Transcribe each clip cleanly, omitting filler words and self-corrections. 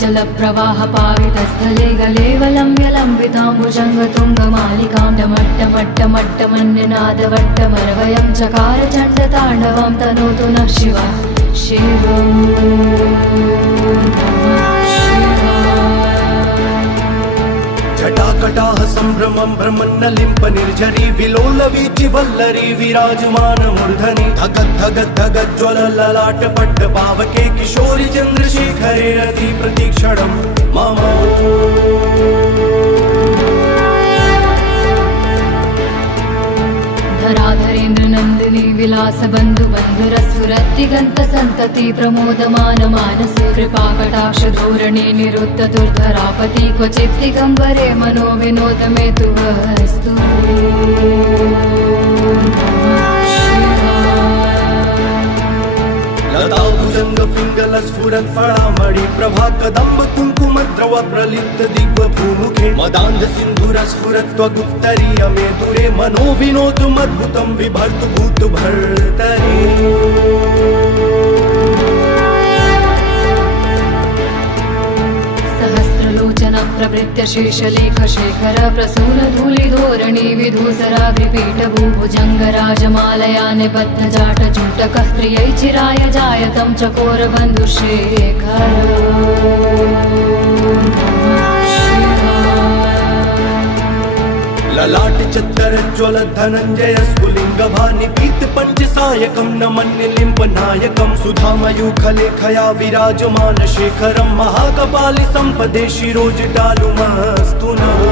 जटाटवीगलज्जलप्रवाहपावितस्थले गलेवलम्ब्यलम्बिताम्बुजङ्गतुङ्गमालिकां डमट्टमट्टमट्टमन्यनादवट्टमरवयं चकार चण्डताण्डवं तनोतु नः शिवः शिवम् जटाकटाह सम्भ्रमं भ्रमन्नलिम्प निर्झरी विलोलवीचि वल्लरी विराजमान मूर्धनि धगत् धगत् धगत् ज्वल ललाट पट्ट पावके किशोरि चन्द्रशेखरे रति प्रतीक्षणं मम धराधरेन्द्र नन्दिनी विलास बन्धु बन्धुरस्फुरत्तिगन्त सन्तति प्रमोदमान मानसे कृपाकटाक्ष धोरणे निरुद्ध दुर्धरापति क्वचित् दिगम्बरे मनो विनोद मे तु वस्तु लताभुजंग पिंगल स्फुरत् फळामणि प्रभा कदम्ब कुङ्कुमद्रव प्रलिप्त दिग्व भूमुखे मदान्ध सिन्धुर स्फुरत् त्वगुत्तरीय मे दूरे मनो विनोदमद्भुतं बिभर्तु भूत भर्तरि सहस्रलोचन प्रभृत्य शेषलेख शेखर प्रसून धूलिधोरणी विधूसराग्रिपीठ भूभुजङ्गराजमालया निबद्ध जाट चूटकः प्रियै चिराय जायतं चकोर बन्धुशेखर ललाट चत्तर ज्वल धनञ्जय स्फुलिंग भानि पीत पंचसायकं नमन्यलिम्प नायकं सुधामयूखलेखया विराजमान शेखरं महाकपालि संपदे शिरोजटालुमस्तु नः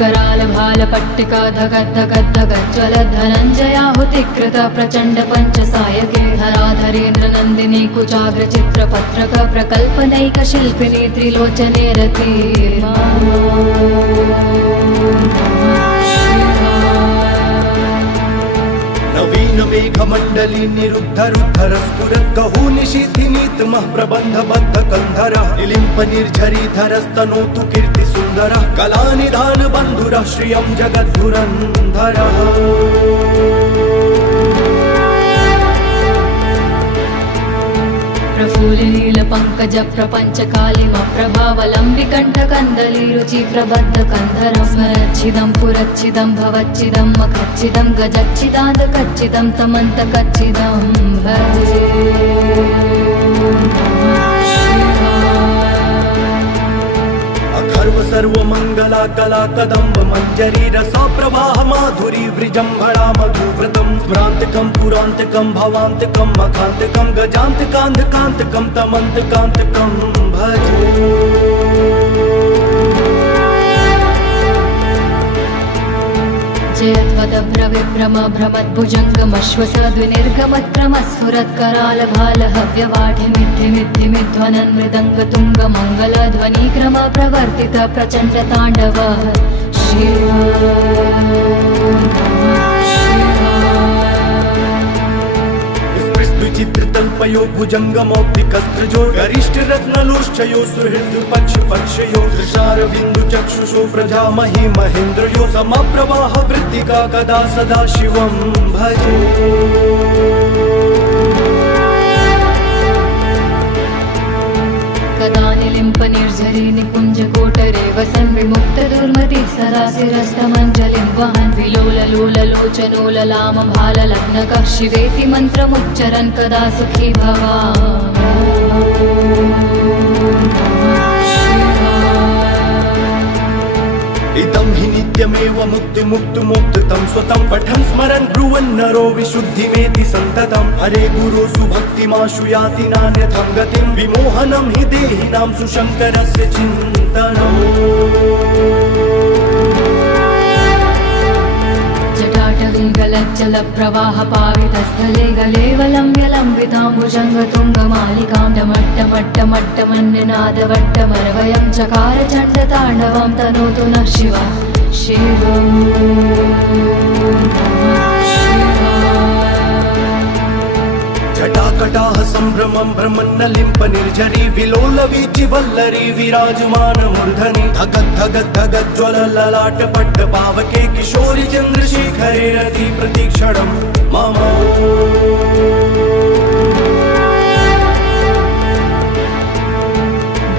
कराल भाल पट्टिका धगद् धगद् धगद् ज्वल धनञ्जयाहुतिकृत प्रचण्ड पञ्चसायके धराधरेन्द्र नन्दिनी कुचाग्र चित्रपत्रक प्रकल्पनैक शिल्पिनी त्रिलोचने रति नवीन मेघमण्डली निरुद्ध रुद्धर स्फुरत् कहू निशीथिनीतमः प्रबन्ध बद्ध कन्धरः निलिम्प निर्झरी धरस्तनोतु कीर्ति सुन्दरः कलानिधान बन्धुरः श्रियं जगद्धुरन्धरः प्रफुल्लिनील पंकज प्रपंच कालिम प्रभावलम्बिकण्ठ कन्दली रुचि प्रबद्ध कन्धरं स्मरच्छिदं पुरच्छिदं भवच्छिदं मखच्छिदं गजच्छिदान्त कच्चिदं तमन्त कच्चिदं भजे अखर्व सर्वमङ्गला कला कदम्ब मञ्जरी रसा प्रवाह माधुरी वृजम्भणा मधुव्रतं स्मरान्तकं पुरान्तकं भवान्तकं मखान्तकं गजान्तकान्धकान्तकं तमन्तकान्तकं भजे जयत्वदभ्रविभ्रम भ्रमद्भुजङ्गमश्वसद्विनिर्गमत्क्रमस्फुरत्कराल भाल हव्यवाढिमिद्धिमिद्धिमिध्वनन् मृदङ्गतुङ्गमङ्गलध्वनिक्रम प्रवर्तित प्रचण्ड ताण्डव शिव विचित्रतल्पयो भुजङ्गमौक्तिकस्त्रजो गरिष्ठ रत्नलोष्ठयो सुहृद पक्ष पक्षयो दृशारविन्दु चक्षुषो प्रजामहि महेन्द्रयो समप्रवाह वृत्तिका कदा सदा शिवं भजे कदा निलिम्प निर्झरी निकुञ्ज कोटरे वसन् विमुक्त दुर्मति सरासिरस्तमञ्जलिं वहन् विलोललोललोचनो ललाम भाललग्नकः शिवेति मन्त्रमुच्चरन् कदा सुखी इदं हि नित्यमेव मुक्तिमुक्तमुक्तं स्वतं पठन् स्मरन् ब्रुवन् नरो विशुद्धिमेति सन्ततं हरे गुरो सुभक्तिमाशु याति नान्यथं गतिं विमोहनं हि देहिनां सुशङ्करस्य चिन्तनम् जटाटवीगलज्जलप्रवाहपावितस्थले गलेवलम्ब्यलम्बिताम्बुजङ्गतुङ्गमालिकां डमट्टमट्टमट्टमन्यनादवट्टमरवयं चकार चण्डताण्डवं तनोतु नः शिवः शिवम् जटाकटाह सम्भ्रमं भ्रमन्नलिम्प निर्झरी विलोलवीचि वल्लरी विराजमान मूर्धनि धगत् धगत् धगत् ज्वल ललाट पट्ट पावके किशोरि चन्द्रशेखरे रति प्रतीक्षणं मम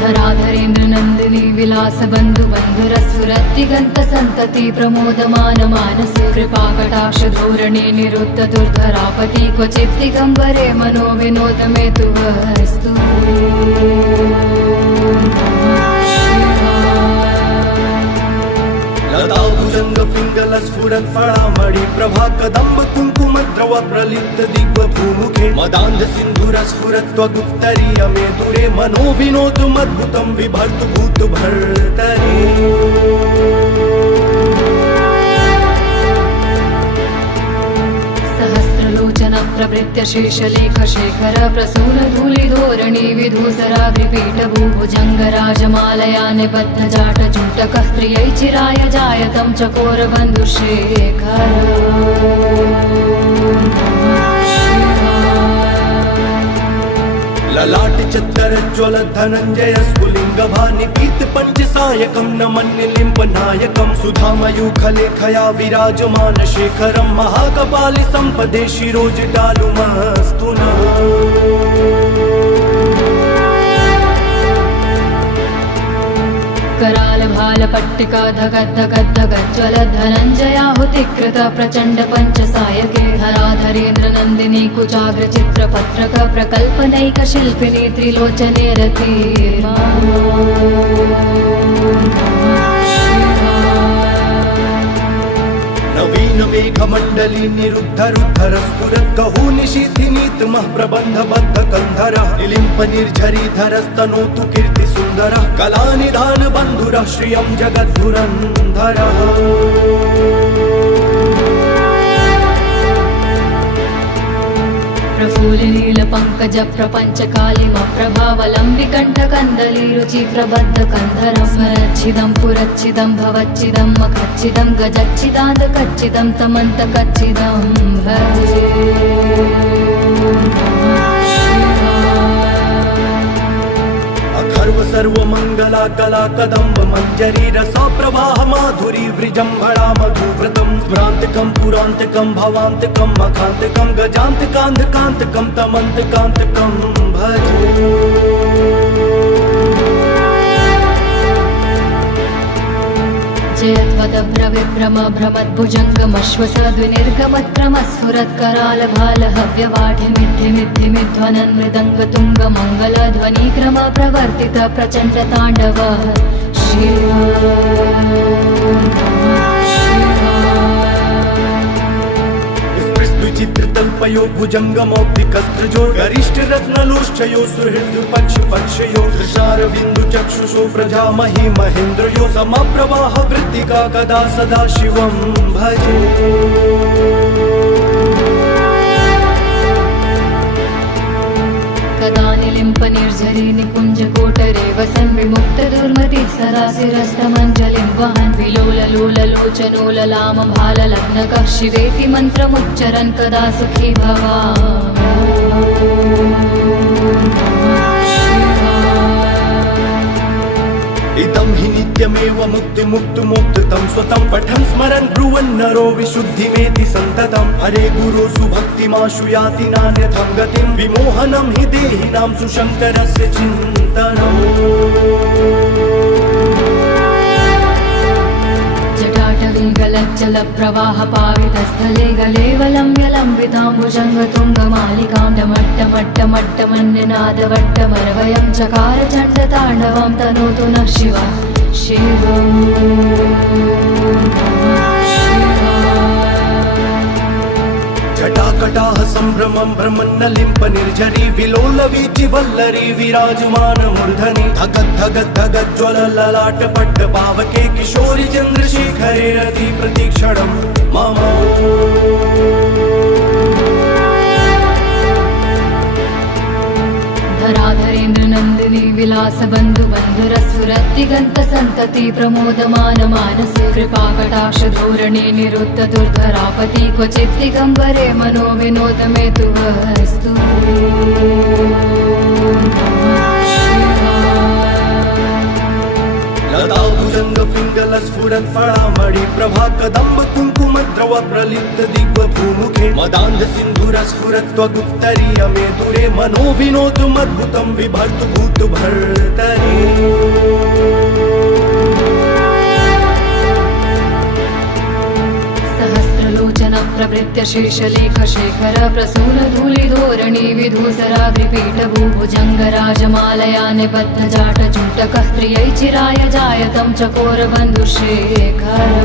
धराधरेन्द्र नन्दिनी विलास बन्धु बन्धुरस्फुरद्दिगन्त सन्तति प्रमोदमान मानसे कृपाकटाक्ष धोरणे निरुद्ध दुर्धरापति क्वचित् दिगम्बरे मनो विनोद मे तु वस्तु लताभुजंग पिंगल स्फुरत् फळामणि प्रभा कदम्ब कुङ्कुम द्रव प्रलिप्त दिग्व भूमुखे मदान्ध सिन्धुर स्फुरत् त्वगुत्तरीय मे दूरे मनो विनोदमद्भुतं बिभर्तु भूत भर्तरि सहस्रलोचन प्रवृत्य शेषलेख शेखर प्रसून धूलिधोरणी विधूसराग्रिपीठ भूभुजङ्ग राजमालया निबद्ध जाट जूटकः प्रियै चिराय जायतं चकोर बन्धुशेखर ललाट चत्तर ज्वल धनञ्जय स्फुलिङ्ग भानिपीत पञ्चसायकं नमन्निलिम्ब नायकं सुधामयूखलेखया विराजमान शेखरं महाकपालि सम्पदे शिरोजटालुमस्तु नः कराल भाल पट्टिका धगद्धगद्धगज्ज्वल धनञ्जयाहुतिकृत प्रचण्ड पञ्चसायके हराधरेन्द्र नन्दिनी कुचाग्र चित्रपत्रक प्रकल्पनैक शिल्पिनी त्रिलोचने रति नवीन मेघमण्डली निरुद्ध रुद्धर स्फुरत् कहू निशीथिनीतमः प्रबन्ध बद्ध कन्धरः निलिम्प निर्झरीधरस्तनोतु कीर्ति सुन्दरः कलानिधान बन्धुरः श्रियं जगद्धुरन्धरः प्रफुल्लिनील पंकज प्रपंच कालिम प्रभावलंबि कंठ कंदली रुचि प्रबद्ध कंधरं स्मरच्छिदं पुरच्छिदं भवच्छिदं मखच्छिदं गजच्छिदान्त कच्चिदं तमन्त कच्चिदं भजे अखर्व सर्वमङ्गला कला कदम्ब मञ्जरी रसा प्रवाह माधुरी वृजम्भणा मधुव्रतं स्मरान्तकं पुरान्तकं भवान्तकं मखान्तकं गजान्तकान्धकान्तकं तमन्तकान्तकं भजे जयत्वदभ्रविभ्रम भ्रमद्भुजङ्गमश्वसद्विनिर्गमत्क्रमस्फुरत्कराल भाल हव्यवाढिमिद्धिमिद्धिमिध्वनन् मृदङ्ग तुङ्ग मङ्गलध्वनिक्रम प्रवर्तित प्रचण्ड ताण्डव विचित्रतल्पयो भुजङ्गमौक्तिकस्त्रजो गरिष्ठ रत्नलोष्ठयो सुहृद पक्षयो दृशारविन्दु चक्षुषो प्रजामहि महेन्द्रयो समप्रवाह वृत्तिका कदा सदा शिवं भजे कदा निलिम्प निर्झरी निकुञ्ज कोटरे वसन् विमुक्त दुर्मति सदा शिरस्तमञ्जलिं वहन् विलोललोललोचनो ललाम भाल लग्नकः शिवेति मन्त्रमुच्चरन् कदा सुखी इदं हि नित्यमेव मुक्तिमुक्तुमुक्तं स्वतं पठन् स्मरन् ब्रुवन् नरो विशुद्धिमेति सन्ततं हरे गुरो सुभक्तिमाशु याति नान्यथं गतिं विमोहनं हि देहिनां सुशङ्करस्य चिन्तनम् जटाटवीगलज्जल प्रवाह पावितस्थले गलेवलम्ब्यलम्बिताम्बुजङ्गतुङ्गमालिकां डमट्टमट्टमट्टमन्यनादवट्टमरवयं चकार चण्डताण्डवं तनोतु नः शिवः शिवम् जटाकटाह सम्भ्रमं भ्रमन्नलिम्प निर्झरी विलोलवीचि वल्लरी विराजमान मूर्धनि धगद्धगद्धगज्ज्वल ललाट पट्ट पावके किशोरि चन्द्रशेखरे रति प्रतीक्षणं मम धराधरेन्द्र नन्दिनी विलास बन्धु बन्धुरस्फुरद्दिगन्त सन्तति प्रमोदमान मानसे कृपाकटाक्ष धोरणे निरुद्ध दुर्धरापति क्वचित् दिगम्बरे मनो विनोद मे तु वस्तु लताभुज भुजंग पिंगल स्फुरत् फळामणि प्रभा कदंब कुंकुम द्रव प्रलिप्त दिग्व भूमुखे मदान्ध सिंधुर स्फुरत् त्वगुत्तरीय मे दुरे मनो विनोदमद्भुतं बिभर्तु भूत भर्तरि सहस्रलोचन प्रवृत्य शेषलेख शेखर प्रसून धूलिधोरणी विधूसराग्रिपीठ भूभुजंग राजमालया निबद्ध जाट जूटकः त्रियै चिराय जायतं चकोर बन्धुशेखर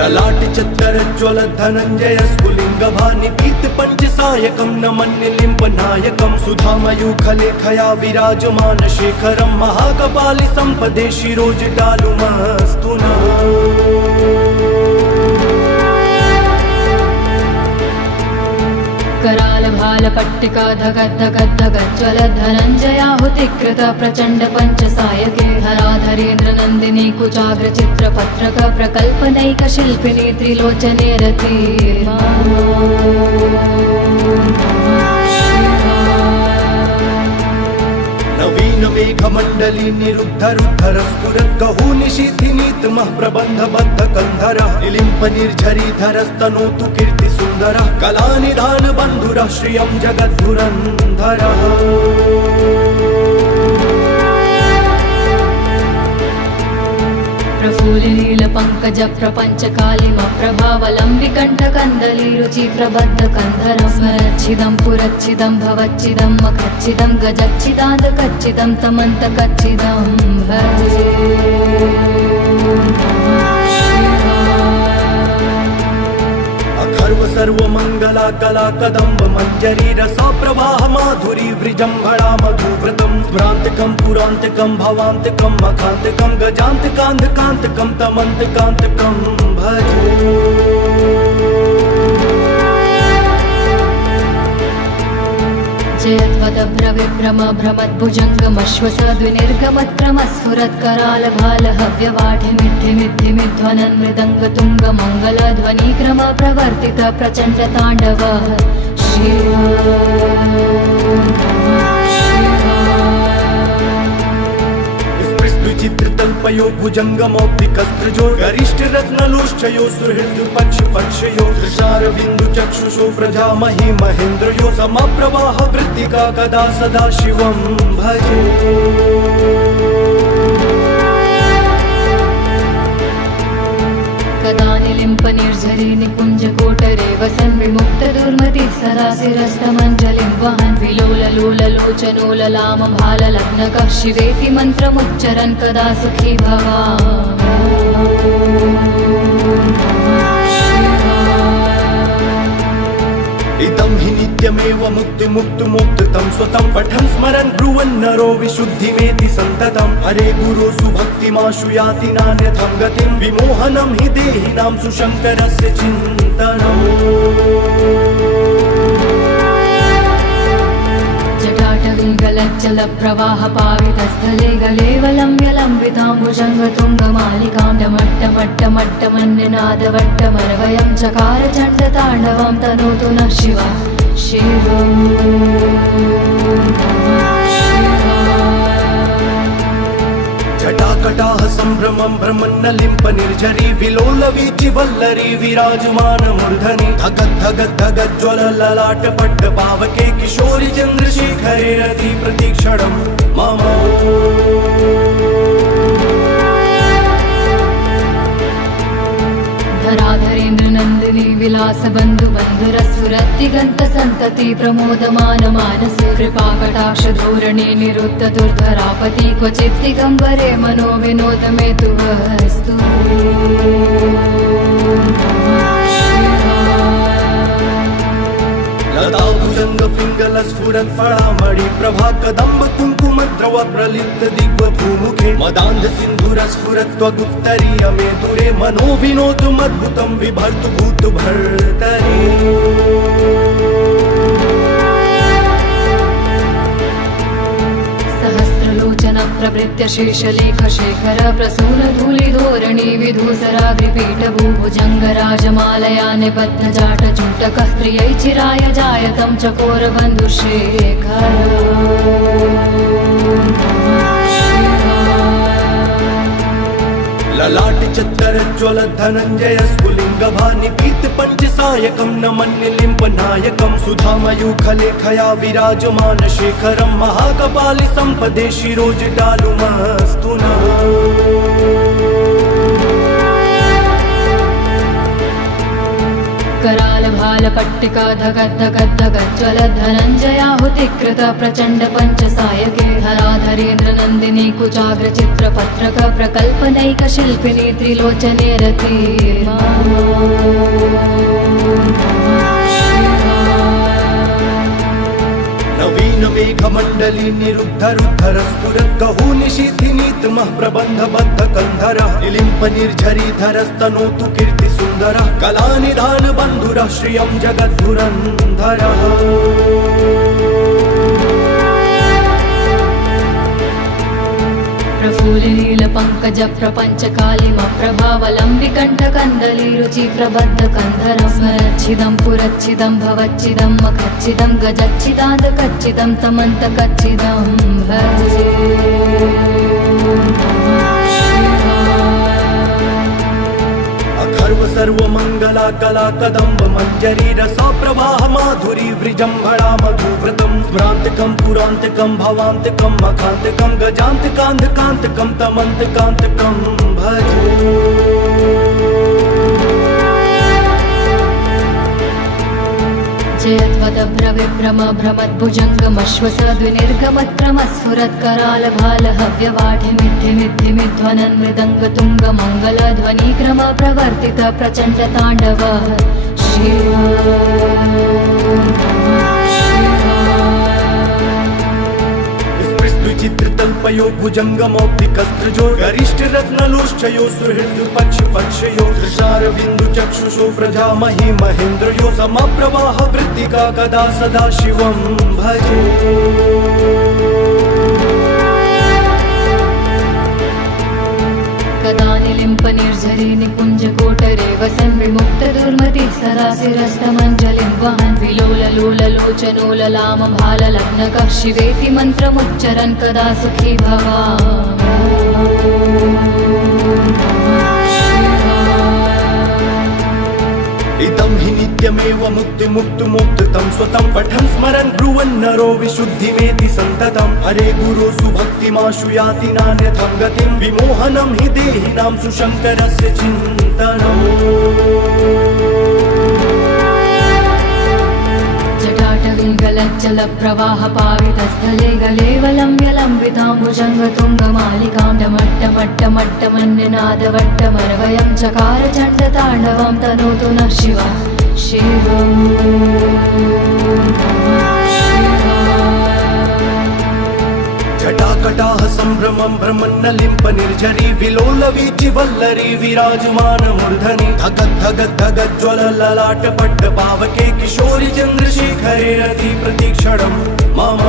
ललाट चत्तर ज्वल धनंजय स्फुलिंग भानि पीत पंचसायकं नमन्निलिम्ब नायकं सुधामयूखलेखया विराजमान शेखरं महाकपालि संपदे शिरोजटालुमस्तु नः कराल भाल पट्टिका धगद्धगद्धगज्ज्वल धनञ्जयाहुतिकृत प्रचण्ड पञ्चसायके हराधरेन्द्र नन्दिनी कुचाग्र चित्रपत्रक प्रकल्पनैक शिल्पिनी त्रिलोचने रति नवीन मेघमण्डली निरुद्ध रुद्धर स्फुरत् गहू निशीथिनीतमः प्रबन्ध बद्ध कन्धरः निलिम्प निर्झरीधरस्तनोतु कीर्ति सुन्दरः कलानिधान बन्धुरः श्रियं जगद्धुरन्धरः प्रफुल्लिनील पंकज प्रपंच कालिम प्रभावलंबि कंठ कंदली रुचि प्रबद्ध कंधरं स्मरच्छिदं पुरच्छिदं भवच्छिदं मखच्छिदं गजच्छिदान्त कच्चिदं तमन्त कच्चिदं भजे अथर्व सर्वमङ्गला कला कदम्ब मञ्जरी रसा प्रवाह माधुरी वृजम्भणा मधुव्रतं स्मरान्तकं पुरान्तकं भवान्तकं मखान्तकं गजान्तकान्धकान्तकं तमन्तकान्तकं भजे जयत्वदभ्रविभ्रम भ्रमद्भुजङ्गमश्वसद्विनिर्गमत्क्रमस्फुरत्कराल भाल हव्यवाढिमिद्धिमिद्धिमिध्वनन् मृदङ्ग तुङ्ग मङ्गलध्वनिक्रम प्रवर्तित प्रचण्ड ताण्डव विचित्रतल्पयो भुजङ्गमौक्तिकस्त्रजो गरिष्ठरत्नलोष्ठयो सुहृद्पक्षपक्षयो दृशारबिन्दुचक्षुषो प्रजामहि महेन्द्रयो समप्रवाह वृत्तिका कदा सदा शिवं भजे कदा निलिम्प निर्झरी निकुञ्ज कोटरे वसन् विमुक्त दुर्मतिः सदाशिरस्तमञ्जलिं वहन् विलोललोललोचनोललाम भाललग्नकः शिवेति मन्त्रमुच्चरन् कदा सुखी इदं हि नित्यमेव मुक्तिमुक्तुमुक्तं स्वतं पठन् स्मरन् ब्रुवन् नरो विशुद्धिमेति सन्ततं हरे गुरुसु भक्तिमाशु याति नान्यथं गतिं विमोहनं हि देहिनां सुशङ्करस्य चिन्तनम् जटाटवीगलज्जल प्रवाह पावितस्थले गलेवलम्ब्यलम्बिताम्बुजङ्गतुङ्गमालिकां डमट्टमट्टमट्टमन्यनादवट्टमरवयं चकार चण्डताण्डवं तनोतु नः शिवा शिवम् जटाकटाह सम्भ्रमं भ्रमन्नलिम्प निर्झरी विलोलवीचि वल्लरी विराजमान मूर्धनि धगद्धगद्धगज्ज्वल ललाट पट्ट पावके किशोरि चन्द्रशेखरे रति प्रतीक्षणं मम धराधरेन्द्र नन्दिनी विलास बन्धु बन्धुरस्फुरत्तिगन्त सन्तति प्रमोदमान मानसे कृपाकटाक्ष धोरणे निरुद्ध दुर्धरापति क्वचित् दिगम्बरे मनो विनोद मे तु वस्तु लता भुजंग पिंगल स्फुरत् फळामणि प्रभा कदंब कुंकुम द्रव प्रलिप्त दिग्व भूमुखे मदान्ध सिंधुर स्फुरत् त्वगुत्तरीय मे दुरे मनो विनोदमद्भुतं बिभर्तु भूत भर्तरि सहस्रलोचन प्रभृत्य शेषलेख शेखर प्रसून धूलिधोरणी विधूसराग्रिपीठभूभुजङ्गराजमालया निबद्धजाटचूटकः त्रियै चिराय जायतं चकोरबन्धुशेखर ललाट चत्तर ज्वल धनंजय स्फुलिंग भानि पीत पंचसायकं नमन्निलिम्ब नायकं सुधामयूखलेखया विराजमान शेखरं महाकपालि संपदे शिरोजटालुमस्तु नः कराल भाल पट्टिका धगद्धगद्धगज्ज्वल धनञ्जयाहुतिकृत प्रचण्ड पञ्चसायके हराधरेन्द्र नन्दिनी कुचाग्र चित्रपत्रक प्रकल्पनैक शिल्पिनी त्रिलोचने रति नवीन मेघमण्डली निरुद्धरुद्धर स्फुरत् कहू निशीथिनीतमः प्रबन्धबद्ध कन्धरः निलिम्प निर्झरीधरस्तनोतु कीर्ति सुन्दरः कलानिधान बन्धुरः श्रियं जगद्धुरन्धरः प्रफुल्लील पंकज प्रपंच कालिम प्रभावलंबिकंठ कंदली रुचि प्रबद्ध कंधरं स्मरच्छिदं पुरच्छिदं भवच्छिदं मखच्छिदं गजच्छिदाद कच्चिदं तमन्त कच्चिदं भजे अखर्व सर्वमङ्गला कला कदम्ब मञ्जरी रसा प्रवाह माधुरी वृजम्भणा मधुव्रतं स्मरान्तकं पुरान्तकं भवान्तकं मखान्तकं गजान्तकान्धकान्तकं तमन्तकान्तकं भजे जयत्वदभ्रविभ्रम भ्रमद्भुजङ्गमश्वसद्विनिर्गमत्क्रमस्फुरत्कराल भाल हव्यवाढिमिद्धिमिद्धिमिध्वनन् मृदङ्गतुङ्ग मङ्गलध्वनिक्रम प्रवर्तित प्रचण्ड ताण्डव विचित्रतल्पयो भुजङ्गमौक्तिकस्त्रजो गरिष्ठरत्नलोष्ठयो सुहृद्पक्षपक्षयो दृशारविन्दुचक्षुषो प्रजामहि महेन्द्रयो समप्रवाह वृत्तिका कदा सदा शिवं भजे कदा निलिम्प निर्झरी निकुञ्ज कोटरे वसन् विमुक्त दुर्मतिः सरासिरस्तमञ्जलिं वहन् विलोललोललोचनोललाम भाललग्नकः शिवेति मन्त्रमुच्चरन् कदा सुखी इदं हि नित्यमेव मुक्तिमुक्तुमुक्तं स्वतं पठन् स्मरन् ब्रुवन् नरो विशुद्धिमेति सन्ततं हरे गुरो सुभक्तिमाशु याति नान्यथं गतिं विमोहनं हि देहिनां सुशङ्करस्य चिन्तनम् जटाटवीगलज्जल प्रवाह पावितस्थले गलेवलं व्यलम्बिताम्बुजङ्गतुङ्गमालिकां डमट्टमट्टमट्टमन्यनादवट्टमरवयं चकार चण्डताण्डवं तनोतु नः शिवः शिवम् जटाकटाह सम्भ्रमं भ्रमन्नलिम्प निर्झरी विलोलवीचि वल्लरी विराजमान मूर्धनि धगद्धगद्धगज्ज्वल ललाट पट्ट पावके किशोरि चन्द्रशेखरे रति प्रतीक्षणं मम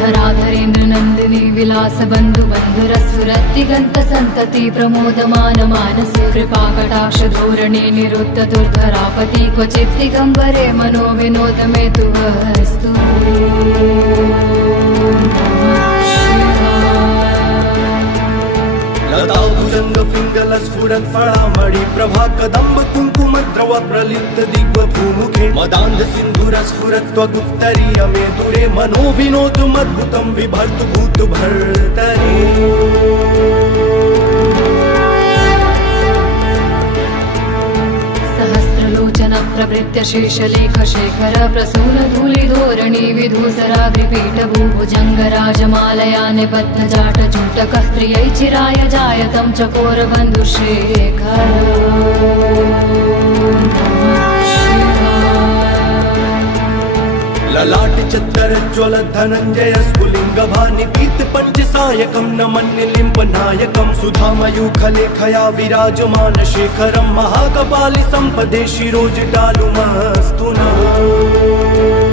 धराधरेन्द्र नन्दिनी विलास बन्धु बन्धुरस्फुरत्तिगन्त सन्तति प्रमोदमान मानसे कृपाकटाक्ष धोरणे निरुद्ध दुर्धरापति क्वचित् दिगम्बरे मनो विनोद मे तु वस्तु लताभुजङ्ग पिङ्गल स्फुरत् फलामणि प्रभा कदम्ब कुङ्कुमद्रव प्रलिप्त दिग्वभूमुखे मदान्ध सिन्धुर स्फुरत् त्वगुत्तरीय मे दूरे मनो विनोदमद्भुतं बिभर्तु भूत भर्तरि सहस्रलोचन प्रभृत्य शेषलेख शेखर प्रसून धूलिधोरणी विधूसराग्रिपीठभूभुजङ्गराजमालया निबद्धजाटचूटकः त्रियै चिराय जायतं चकोरबन्धुशेखर ललाट चत्तर ज्वल धनंजय स्फुलिंग भानि पीत पंचसायकं नमन्निलिम्ब नायकं सुधामयूखलेखया विराजमान शेखरं महाकपालि संपदे शिरोजटालुमस्तु नः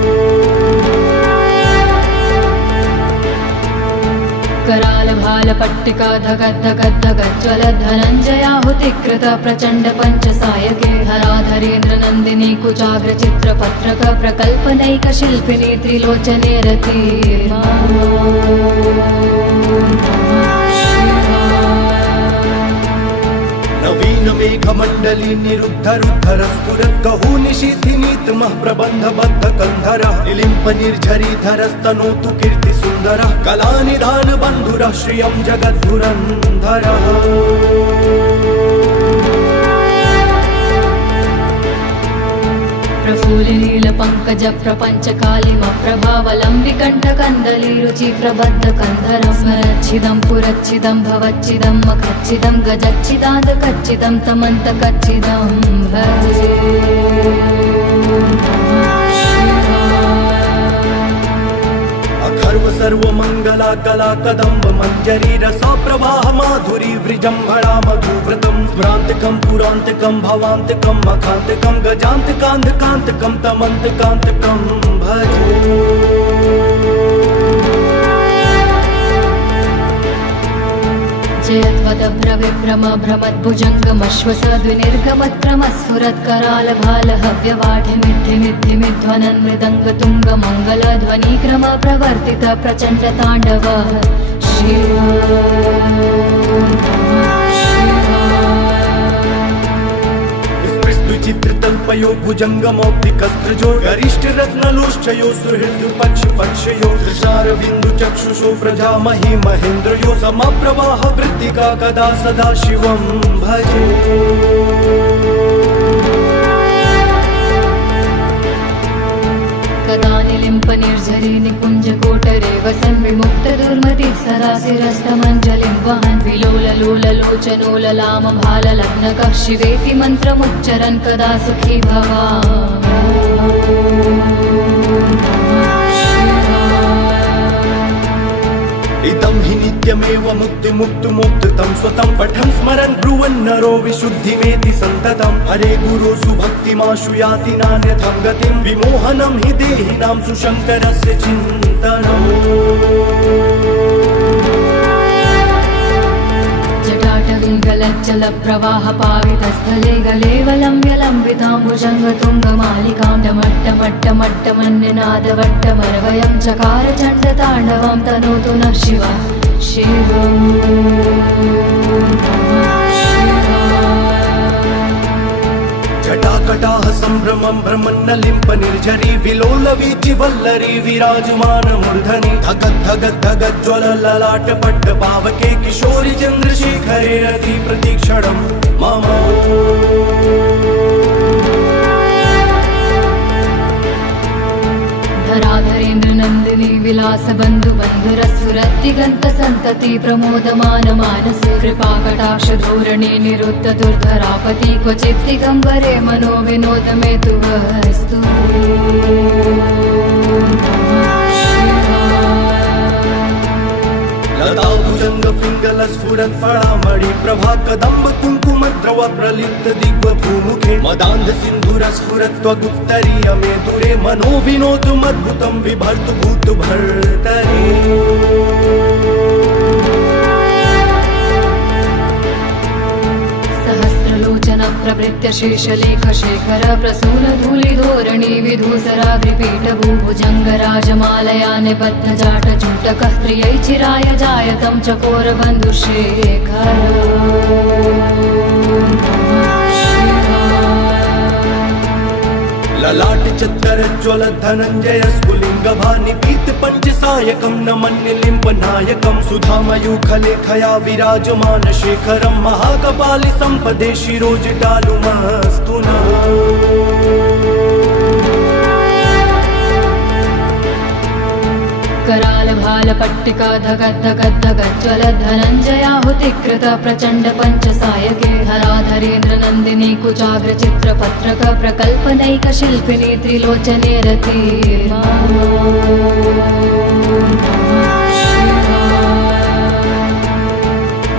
पट्टिका धगद्धगद्धगज्ज्वलत् धनञ्जयाहुतिकृत प्रचण्ड पञ्चसायके हराधरेन्द्र नन्दिनी कुचाग्र चित्रपत्रक प्रकल्पनैक शिल्पिनी त्रिलोचने रति नवीन मेघमण्डली निरुद्धरुद्धर स्फुरत् कहू निशीथिनीतमः प्रबन्धबद्ध कन्धरः निलिम्प निर्झरीधरस्तनोतु कीर्ति सुन्दरः कलानिधान बन्धुरः श्रियं जगद्धुरन्धरः प्रफुल्लील पंकज प्रपंच कालिम प्रभावलंबिकंठ कंदली रुचि प्रबद्ध कंधर स्मरच्छिदं पुरच्छिदं भवच्छिदं मखच्छिदं गजच्छिदाद कच्चिदं तमंत कच्चिदं भजे अखर्व सर्वमंगला कला कदम्ब मंजरी रसा प्रवाह माधुरी वृजंभणा मधुव्रतम स्मरांतकं पुरांतकं भवांतकं मखांतकं गजांतकांतकांतकं तमंतकांतकं भजे जयत्वदभ्रविभ्रम भ्रमद्भुजङ्गमश्वसद्विनिर्गमत्क्रमस्फुरत्करालभालहव्यवाढिमिद्धिमिद्धिमिध्वनन् मृदङ्गतुङ्गमङ्गलध्वनिक्रम प्रवर्तित प्रचण्ड ताण्डवः चित्रतल्पयो भुजङ्गमौक्तिकस्त्रजो गरिष्ठरत्नलोष्ठयो सुहृद्पक्षपक्षयो दृशारविन्दु चक्षुषो प्रजामहि महेन्द्रयो समप्रवाह वृत्तिका कदा सदा शिवं भजे कदा निलिम्प निर्झरी निकुञ्ज कोटरे वसन् विमुक्त दुर्मतिः सदाशिरस्तमञ्जलिं वहन् विलोललोललोचनोललाम भाललग्नकः शिवेति मन्त्रमुच्चरन् कदा सुखी इदं हि नित्यमेव मुक्तिमुक्तुमुक्तं स्वतं पठन् स्मरन् ब्रुवन् नरो विशुद्धिमेति सन्ततं हरे गुरो सुभक्तिमाशु याति नान्यथं गतिं विमोहनं हि देहिनां सुशङ्करस्य चिन्तनम् जटाटवीगलज्जल प्रवाह पावितस्थले गलेवलम्ब्यलम्बिताम्बुजङ्गतुङ्गमालिकां डमट्टमट्टमट्टमन्यनादवट्टमरवयं चकार चण्डताण्डवं तनोतु नः शिवः शिवम् जटाकटाह सम्भ्रमं भ्रमन्नलिम्प निर्झरी विलोलवीचि वल्लरी विराजमान मूर्धनि धगद्धगद्धगज्ज्वल ललाट पट्ट पावके किशोरि चन्द्रशेखरे रति प्रतीक्षणं मम धराधरेन्द्र नन्दिनी विलास बन्धु बन्धुरस्फुरद्दिगन्त सन्तति प्रमोदमान मानसे कृपाकटाक्ष धोरणे निरुद्ध दुर्धरापति क्वचित् दिगम्बरे मनो विनोद मे तु वस्तु लता भुजंग पिंगल स्फुरत् फळामणि प्रभा कदम्ब कुंकुम द्रव प्रलिप्त दिग्व भूमुखे मदान्ध सिन्धुर स्फुरत् त्वगुत्तरीय मे दूरे मनो विनोदमद्भुतं बिभर्तु भूत भर्तरि सहस्रलोचन प्रभृत्य शेषलेख शेखर प्रसून धूलिधोरणी विधूसराग्रिपीठ भूभुजङ्गराजमालया निबद्ध जाट चूटकः त्रियै चिराय जायतं चकोर बन्धुशेखर ललाट चत्तरज्ज्वल धनञ्जय स्फुलिङ्ग भानिपीत पञ्चसायकं नमन्निलिम्प नायकं सुधामयूखलेखया विराजमान शेखरं महाकपालि सम्पदे शिरोजटालुमस्तु नः कराल भाल पट्टिका धगद्धगद्धगज्ज्वल धनञ्जयाहुतिकृत प्रचण्ड पञ्चसायके हराधरेन्द्र नन्दिनी कुचाग्र चित्रपत्रक प्रकल्पनैक शिल्पिनी त्रिलोचने रति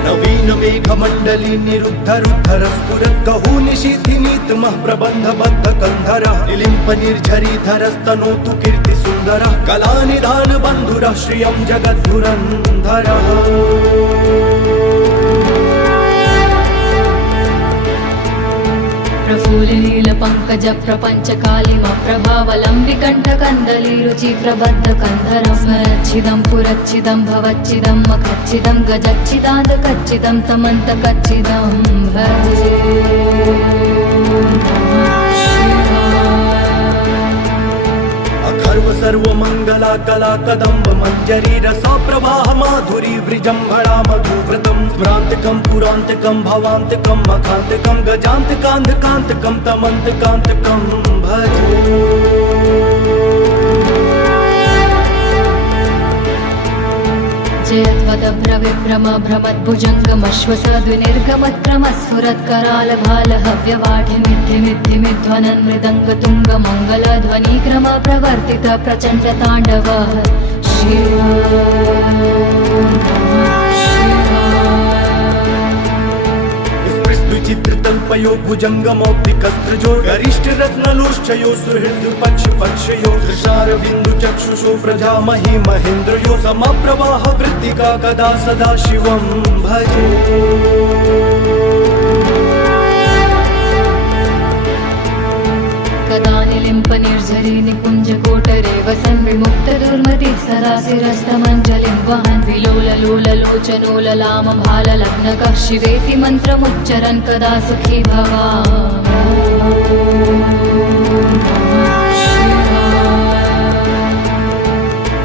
नवीन मेघमण्डली निरुद्धरुद्धर स्फुरत् कहू निशीथिनीतमः प्रबन्धबद्ध कन्धरः निलिम्प निर्झरीधरस्तनोतु कीर्ति सुन्दरः कलानिधान बन्धुरः श्रियं जगद्धुरन्धरः प्रफुल्लिनीलपङ्कजप्रपञ्चकालिमप्रभावलम्बिकण्ठकन्दलीरुचि प्रबद्धकन्धरं स्मरच्छिदं पुरच्छिदं भवच्छिदं मखच्छिदं गजच्छिदान्तकच्चिदं तमन्तकच्चिदं भजे अथर्व सर्वमङ्गला कला कदम्ब मञ्जरी रसा प्रवाह माधुरी वृजम्भणा मधुव्रतं स्मरान्तकं पुरान्तकं भवान्तकं मखान्तकं गजान्तकान्धकान्तकं तमन्तकान्तकं भजे जयत्वदभ्रविभ्रमभ्रमद्भुजङ्गमश्वसद्विनिर्गमत्रमस्फुरत्करालभालहव्यवाढिमिद्धिमिद्धिमिध्वनन् मृदङ्गतुङ्गमङ्गलध्वनिक्रमप्रवर्तित प्रचण्डताण्डवः शिव विचित्रतल्पयो भुजङ्गमौक्तिकस्त्रजो गरिष्ठरत्नलोष्ठयो सुहृद्पक्षपक्षयो दृशारविन्दुचक्षुषो प्रजामहि महेन्द्रयो समप्रवाह वृत्तिका कदा सदा शिवं भजे कदा निलिम्पनिर्झरी निकुञ्जकोटरे वसन् विमुक्तदुर्मतिः सदाशिरस्तमञ्जलिं वहन् विलोललोललोचनोललामभाललग्नकः शिवेति मन्त्रमुच्चरन् कदा सुखी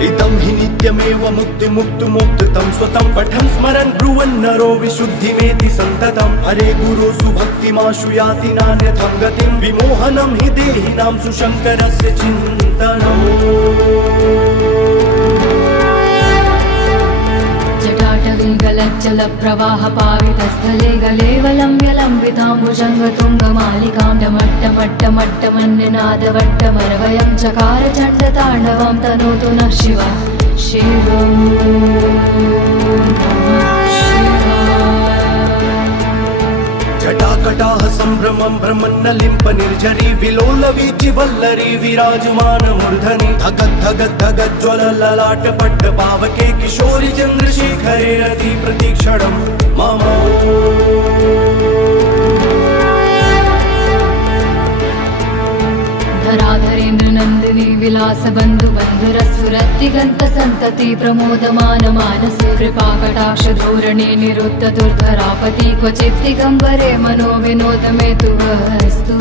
इदं हि नित्यमेव मुक्तिमुक्तुमुक्तं स्वतं पठन् स्मरन् ब्रुवन् नरो विशुद्धिमेति सन्ततं हरे गुरुषु भक्तिमाशु याति नान्यथं गतिं विमोहनं हि देहिनां सुशङ्करस्य चिन्तनम् जटाटवीगलज्जलप्रवाहपावितस्थले गलेवलम्ब्यलम्बिताम्बुजङ्गतुङ्गमालिकां डमट्टमट्टमट्टमन्यनादवट्टमरवयं चकार चण्डताण्डवं तनोतु नः शिवः शिवम् जटाकटाह सम्भ्रमं भ्रमन्नलिम्प निर्झरी विलोलवीचि वल्लरी विराजमान मूर्धनि धगद् धगद् धगद् ज्वलललाट पट्ट पावके किशोरि चन्द्रशेखरे रति प्रतीक्षणं मम धराधरेन्द्रनन्दिनी विलासबन्धुबन्धुरस्फुरत्तिगन्तसन्तति प्रमोदमान मानसे कृपाकटाक्षधोरणे निरुद्ध दुर्धरापति क्वचित् दिगम्बरे मनो विनोदमेतु वस्तु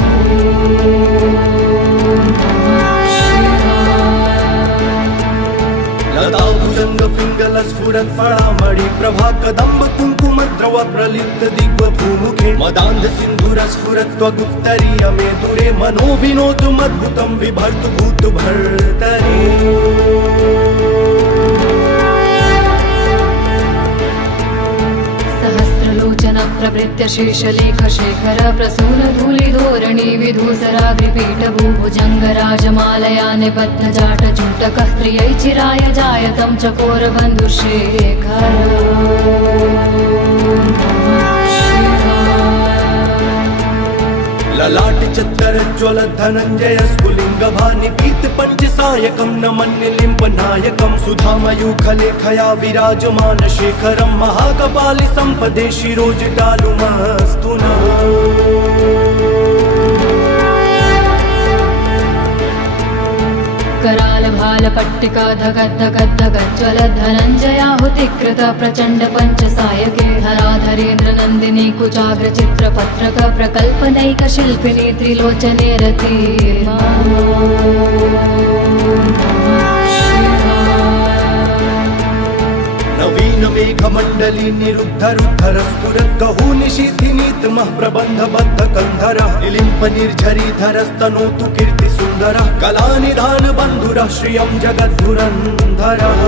लताभुजङ्गपिङ्गलस्फुरत्फलामणि प्रभा कदम्ब कुङ्कुमद्रव प्रलिप्त दिग्वभूमुखे मदान्ध सिन्धुरस्फुरत्वगुप्तरीय मे दूरे मनो विनोदुमद्भुतं बिभर्तु भूतु भर्तरि प्रभृत्य शेषलेखशेखर प्रसूनधूलिधोरणी विधूसराग्रिपीठभूभुजङ्गराजमालया निबद्धजाटजूटकः त्रियै चिराय जायतं चकोरबन्धुशेखर ललाट चत्तर ज्वल धनञ्जय स्फुलिङ्गभानि पीत पञ्चसायकं न मन्यलिम्ब नायकं सुधामयूखलेखया विराजमान शेखरं महाकपालि सम्पदे शिरोजटालुमस्तु नः करालभालपट्टिका धगद्धगद्धगज्ज्वलद्धनञ्जयाहुतिकृत प्रचण्ड पञ्चसायके धराधरेन्द्रनन्दिनी कुचाग्रचित्रपत्रक प्रकल्पनैकशिल्पिनी त्रिलोचने रति नवीन मेघमण्डली निरुद्धरुद्धर स्फुरद्गहू निशीथिनीतमः प्रबन्धबद्ध कन्धरः निलिम्प निर्झरीधरस्तनोतु कीर्तिसुन्दरः कलानिधान बन्धुरः श्रियं जगद्धुरन्धरः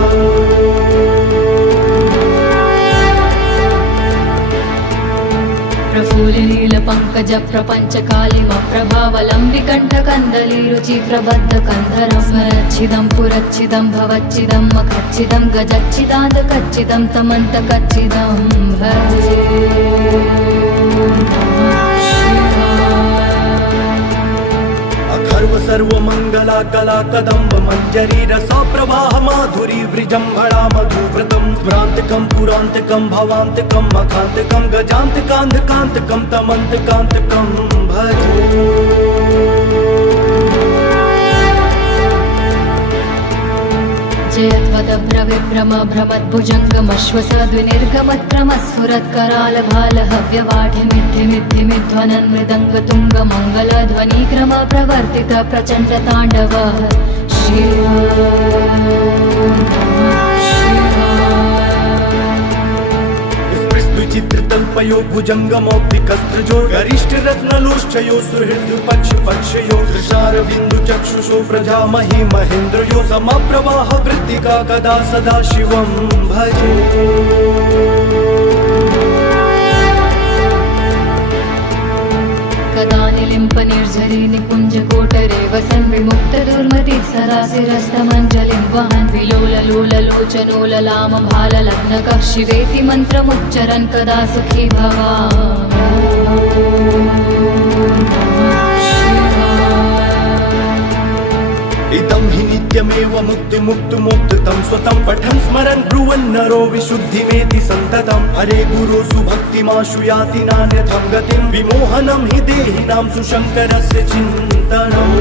प्रफुल्लिनीलपङ्कजप्रपञ्चकालिमप्रभावलम्बिकण्ठकन्दलीरुचि प्रबद्धकन्धरं स्मरच्छिदं पुरच्छिदं भवच्छिदं मखच्छिदं गजच्छिदान्तकच्चिदं तमन्तकच्चिदं भजे अथर्व सर्वमङ्गला कला कदम्ब मञ्जरी रसा प्रवाह माधुरी वृजम्भणा मधुव्रतं स्मरान्तकं पुरान्तकं भवान्तकं मखान्तकं गजान्तकान्धकान्तकं तमन्तकान्तकं भजे। जयध्वदभ्रविभ्रम भ्रमद्भुजङ्गमश्वसद्विनिर्गमत्क्रमस्फुरत्करालभालहव्यवाढिमिद्धिमिद्धिमिध्वनन् मृदङ्गतुङ्गमङ्गलध्वनिक्रम प्रवर्तित प्रचण्डताण्डवः चित्रतल्पयो भुजङ्गमौक्तिकस्त्रजो गरिष्ठरत्नलोष्ठयो सुहृद्पक्षपक्षयो दृशारविन्दुचक्षुषो प्रजामहि महेन्द्रयो समप्रवाह वृत्तिका कदा सदा शिवं भजे। कदा निलिम्प निर्झरी निकुञ्जकोटरे वसन् विमुक्तदुर्मतिः सरासिरस्तमञ्जलिं वहन् विलोललोललोचनोललाम भाललग्नकः शिवेति मन्त्रमुच्चरन् कदा सुखी इदं हि नित्यमेव मुक्तिमुक्तुमुक्तं स्वतं पठन् स्मरन् ब्रुवन् नरो विशुद्धिमेति सन्ततं हरे गुरुषु भक्तिमाशु याति नान्यथं गतिं विमोहनं हि देहिनां सुशङ्करस्य चिन्तनम्।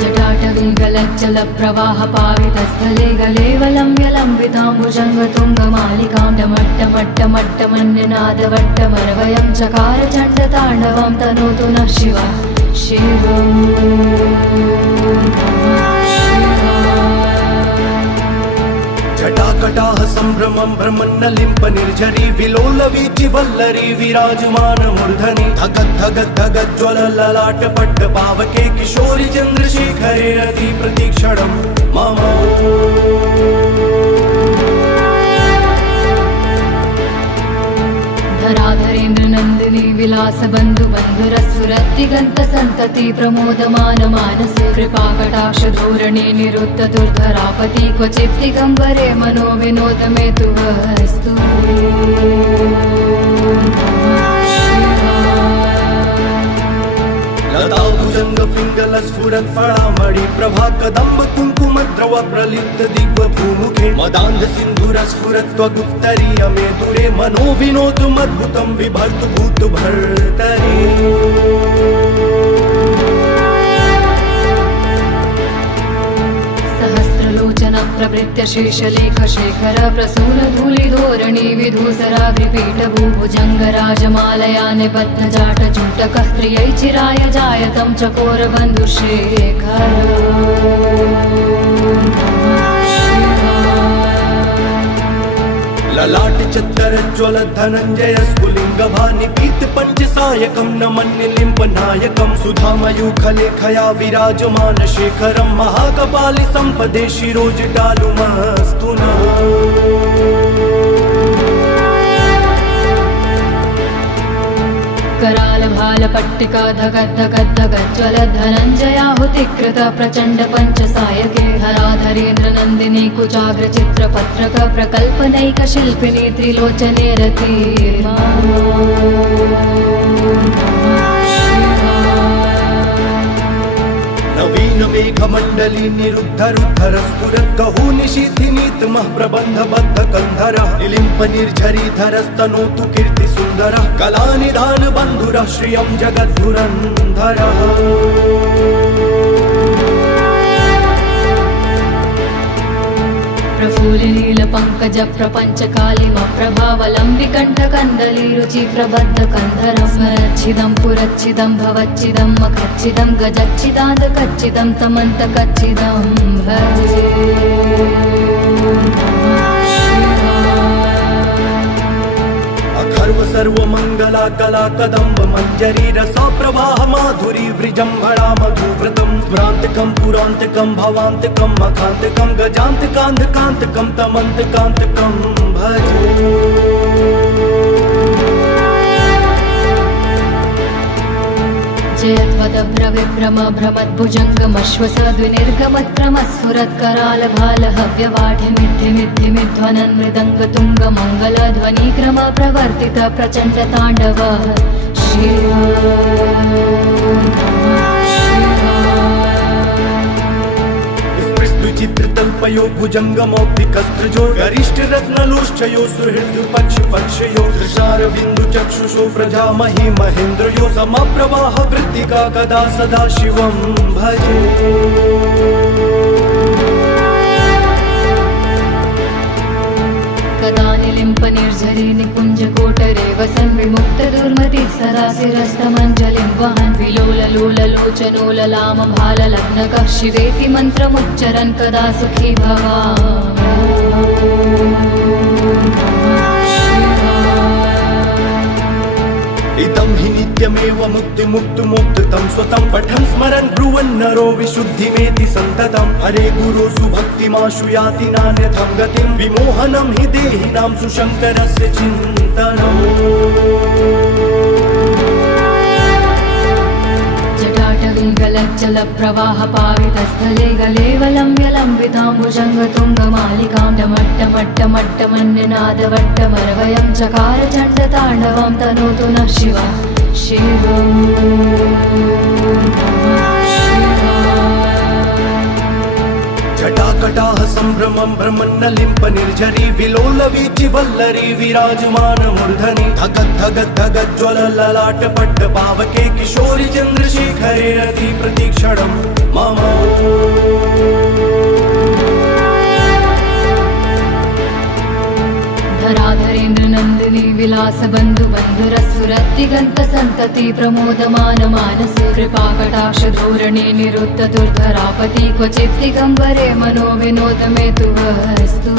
जटाटवीगलज्जलप्रवाह पावितस्थले गलेवलं व्यलम्बिताम्बुजङ्गतुङ्गमालिकां डमट्टमट्टमट्टमन्यनादवट्टमरवयं चकार चण्डताण्डवं तनोतु नः शिवः शिवम्। जटाकटाह सम्भ्रमं भ्रमन्नलिम्प निर्झरी विलोलवीचि वल्लरी विराजमान मूर्धनि धगद् धगद् धगद् ज्वल ललाट पट्ट पावके किशोरि चन्द्रशेखरे रति प्रतीक्षणं मम। धराधरेन्द्र नन्दिनी विलास बन्धु बन्धुरस्फुरद्दिगन्त सन्तति प्रमोदमान मानसे कृपाकटाक्ष धोरणे निरुद्ध दुर्धरापति क्वचित् दिगम्बरे मनो विनोद मे तु वस्तु। लता भुजङ्ग पिङ्गल स्फुरत् फलामणि प्रभा कदम्ब कुङ्कुमद्रव प्रलिप्त दिग्व भूमुखे मदान्ध सिन्धुर स्फुरत् त्वगुत्तरीय मे दूरे मनो विनोदुमद्भुतं बिभर्तु भूत भर्तरि। सहस्रलोचन प्रभृत्य शेषलेख शेखर प्रसून धूलिधोरणी विधूसराग्रिपीठ भूभुजङ्गराजमालया निबद्धजाट जूटकः त्रियै चिराय जायतं चकोर बन्धुशेखर। ललाट चत्तर ज्वल धनञ्जय स्फुलिङ्ग भानिपीत पञ्चसायकं नमन्निलिम्प नायकं सुधामयूखलेखया विराजमान शेखरं महाकपालि सम्पदे शिरोजटालुमस्तु नः। कराल भाल पट्टिका धगद् धगद् धगद् ज्वल धनञ्जयाहुतिकृत प्रचण्ड पञ्चसायके हराधरेन्द्र नन्दिनी कुचाग्र चित्रपत्रक प्रकल्पनैक शिल्पिनी त्रिलोचने रति। नवीन मेघमण्डली निरुद्ध रुद्धर स्फुरत् कहू निशीथिनीतमः प्रबन्धबद्ध कन्धरः निलिम्प निर्झरीधरस्तनोतु कीर्ति सुन्दरः कलानिधान बन्धुरः श्रियं जगद्धुरन्धरः। प्रफुल्लिनील पङ्कज प्रपञ्च कालिम प्रभावलम्बिकण्ठ कन्दली रुचि प्रबद्ध कन्धरं स्मरच्छिदं पुरच्छिदं भवच्छिदं मखच्छिदं गजच्छिदान्त कच्चिदं तमन्त कच्चिदं भजे। अथर्व सर्वमङ्गला कला कदम्ब मञ्जरी रसा प्रवाह माधुरी वृजम्भणा मधुव्रतं स्मरान्तकं पुरान्तकं भवान्तकं मखान्तकं गजान्तकान्धकान्तकं तमन्तकान्तकं भजे। जयध्वदभ्रविभ्रम भ्रमद्भुजङ्गमश्वसद्विनिर्गमत्क्रमस्फुरत्करालभालहव्यवाढिमिद्धिमिद्धिमिध्वनन् मृदङ्गतुङ्गमङ्गलध्वनिक्रम प्रवर्तित प्रचण्डताण्डवः चित्रतल्पयो भुजङ्गमौक्तिकस्त्रजो गरिष्ठ रत्नलोष्ठयो सुहृद पक्ष पक्षयो दृशारविन्दु चक्षुषो प्रजामहि महेन्द्रयो समप्रवाह वृत्तिका कदा सदा शिवं भजे कदा निलिम्प निर्झरी निकुञ्ज कोटरे वसन् विमुक्त दुर्मति सदा शिरस्तमञ्जलिं वहन् विलोललोललोचनो ललाम भाललग्नकः शिवेति मन्त्रमुच्चरन् कदा सुखी इदं हि नित्यमेव मुक्तिमुक्तमोक्तं स्वतं पठन् स्मरन् ब्रुवन् नरो विशुद्धिमेति सन्ततं हरे गुरुसु भक्तिमाशु याति नान्यथं गतिं विमोहनं हि देहिनां सुशङ्करस्य चिन्तनम् जटाटवीगलज्जलप्रवाहपावितस्थले गलेवलम्ब्यलम्बिताम्बुजङ्गतुङ्गमालिकां डमट्टमट्टमट्टमन्यनादवट्टमरवयं चकार चण्डताण्डवं तनोतु नः शिवः शिवम् जटाकटाह सम्भ्रमं भ्रमन्नलिम्प निर्झरी विलोलवीचि वल्लरी विराजमान मूर्धनि धगत् धगत् धगत् ज्वल ललाट पट्ट पावके किशोरि चन्द्रशेखरे रति प्रतीक्षणं मम धराधरेन्द्र नन्दिनी विलास बन्धु बन्धुरस्फुरत्तिगन्त सन्तति प्रमोदमान मानसे कृपाकटाक्ष धोरणे निरुद्ध दुर्धरापति क्वचित् दिगम्बरे मनो विनोद मे तु वस्तु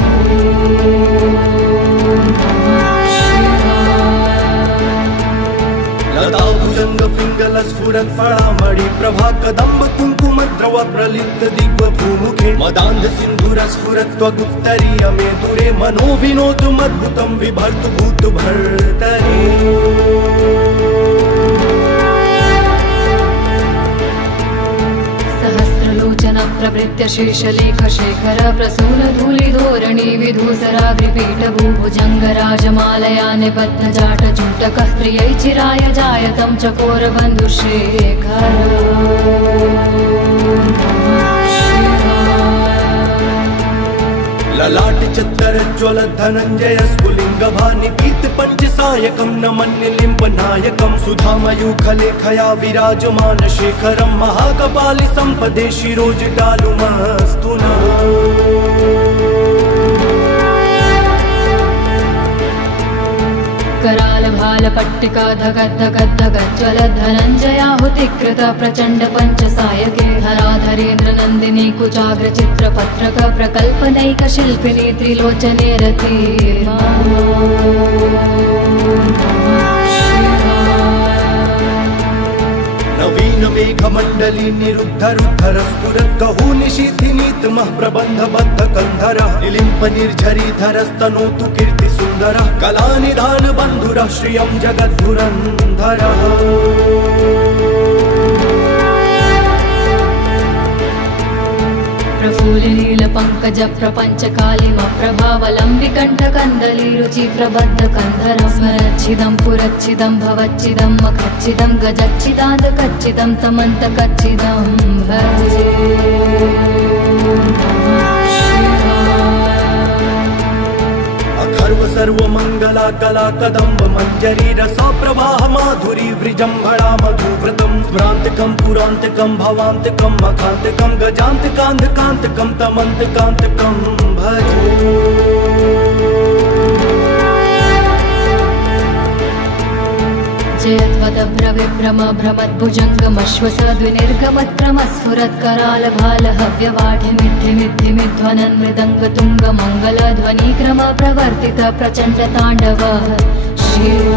लता भुजंग पिंगल स्फुरत् फळामणि प्रभा कदम्ब कुङ्कुम द्रव प्रलिप्त दिग्व भूमुखे मदान्ध सिन्धुर स्फुरत् त्वगुत्तरीय मे दूरे मनो विनोदमद्भुतं बिभर्तु भूत भर्तरि सहस्रलोचन प्रभृत्य शेषलेख शेखर प्रसून धूलिधोरणी विधूसराग्रिपीठ भूभुजङ्गराजमालया निबद्धजाट जूटकः प्रियै चिराय जायतं चकोर बन्धुशेखर ललाट चत्तर ज्वल धनञ्जय स्फुलिङ्ग भानि पीत पञ्चसायकं न मन्यलिम्ब नायकं सुधामयूखलेखया विराजमान शेखरं महाकपालि सम्पदे शिरोजटालुमस्तु नः कराल भाल पट्टिका धगद् धगद् धगद् ज्वल धनञ्जयाहुतिकृत प्रचण्ड पञ्चसायके हराधरेन्द्र नन्दिनी कुचाग्र चित्रपत्रक प्रकल्पनैक शिल्पिनी त्रिलोचने रति नवीन मेघमण्डली निरुद्ध रुद्धर स्फुरत् कहू निशीथिनीतमः प्रबन्धबद्ध कन्धरः निलिम्प निर्झरी धरस्तनोतु कीर्ति सुन्दरः कलानिधान बन्धुरः श्रियं जगद्धुरन्धरः प्रफुल्लील पङ्कज प्रपञ्च कालिम प्रभावलम्बिकण्ठ कन्दली रुचि प्रबद्ध कन्धरं स्मरच्छिदं पुरच्छिदं भवच्छिदं मखच्छिदं गजच्छिदान्त कच्चिदं तमन्त कच्चिदं भजे अखर्व सर्वमङ्गला कला कदम्ब मञ्जरी रसा प्रवाह माधुरी वृजम्भणा मधुव्रतं स्मरान्तकं पुरान्तकं भवान्तकं मखान्तकं गजान्तकान्धकान्तकं तमन्तकान्तकं भजे जयत्वदभ्रविभ्रम भ्रमद्भुजङ्गमश्वसद्विनिर्गमत्क्रमस्फुरत्कराल भाल हव्यवाढिमिद्धिमिद्धिमिध्वनन् मृदङ्गतुङ्गमङ्गलध्वनिक्रम प्रवर्तित प्रचण्ड ताण्डव शिव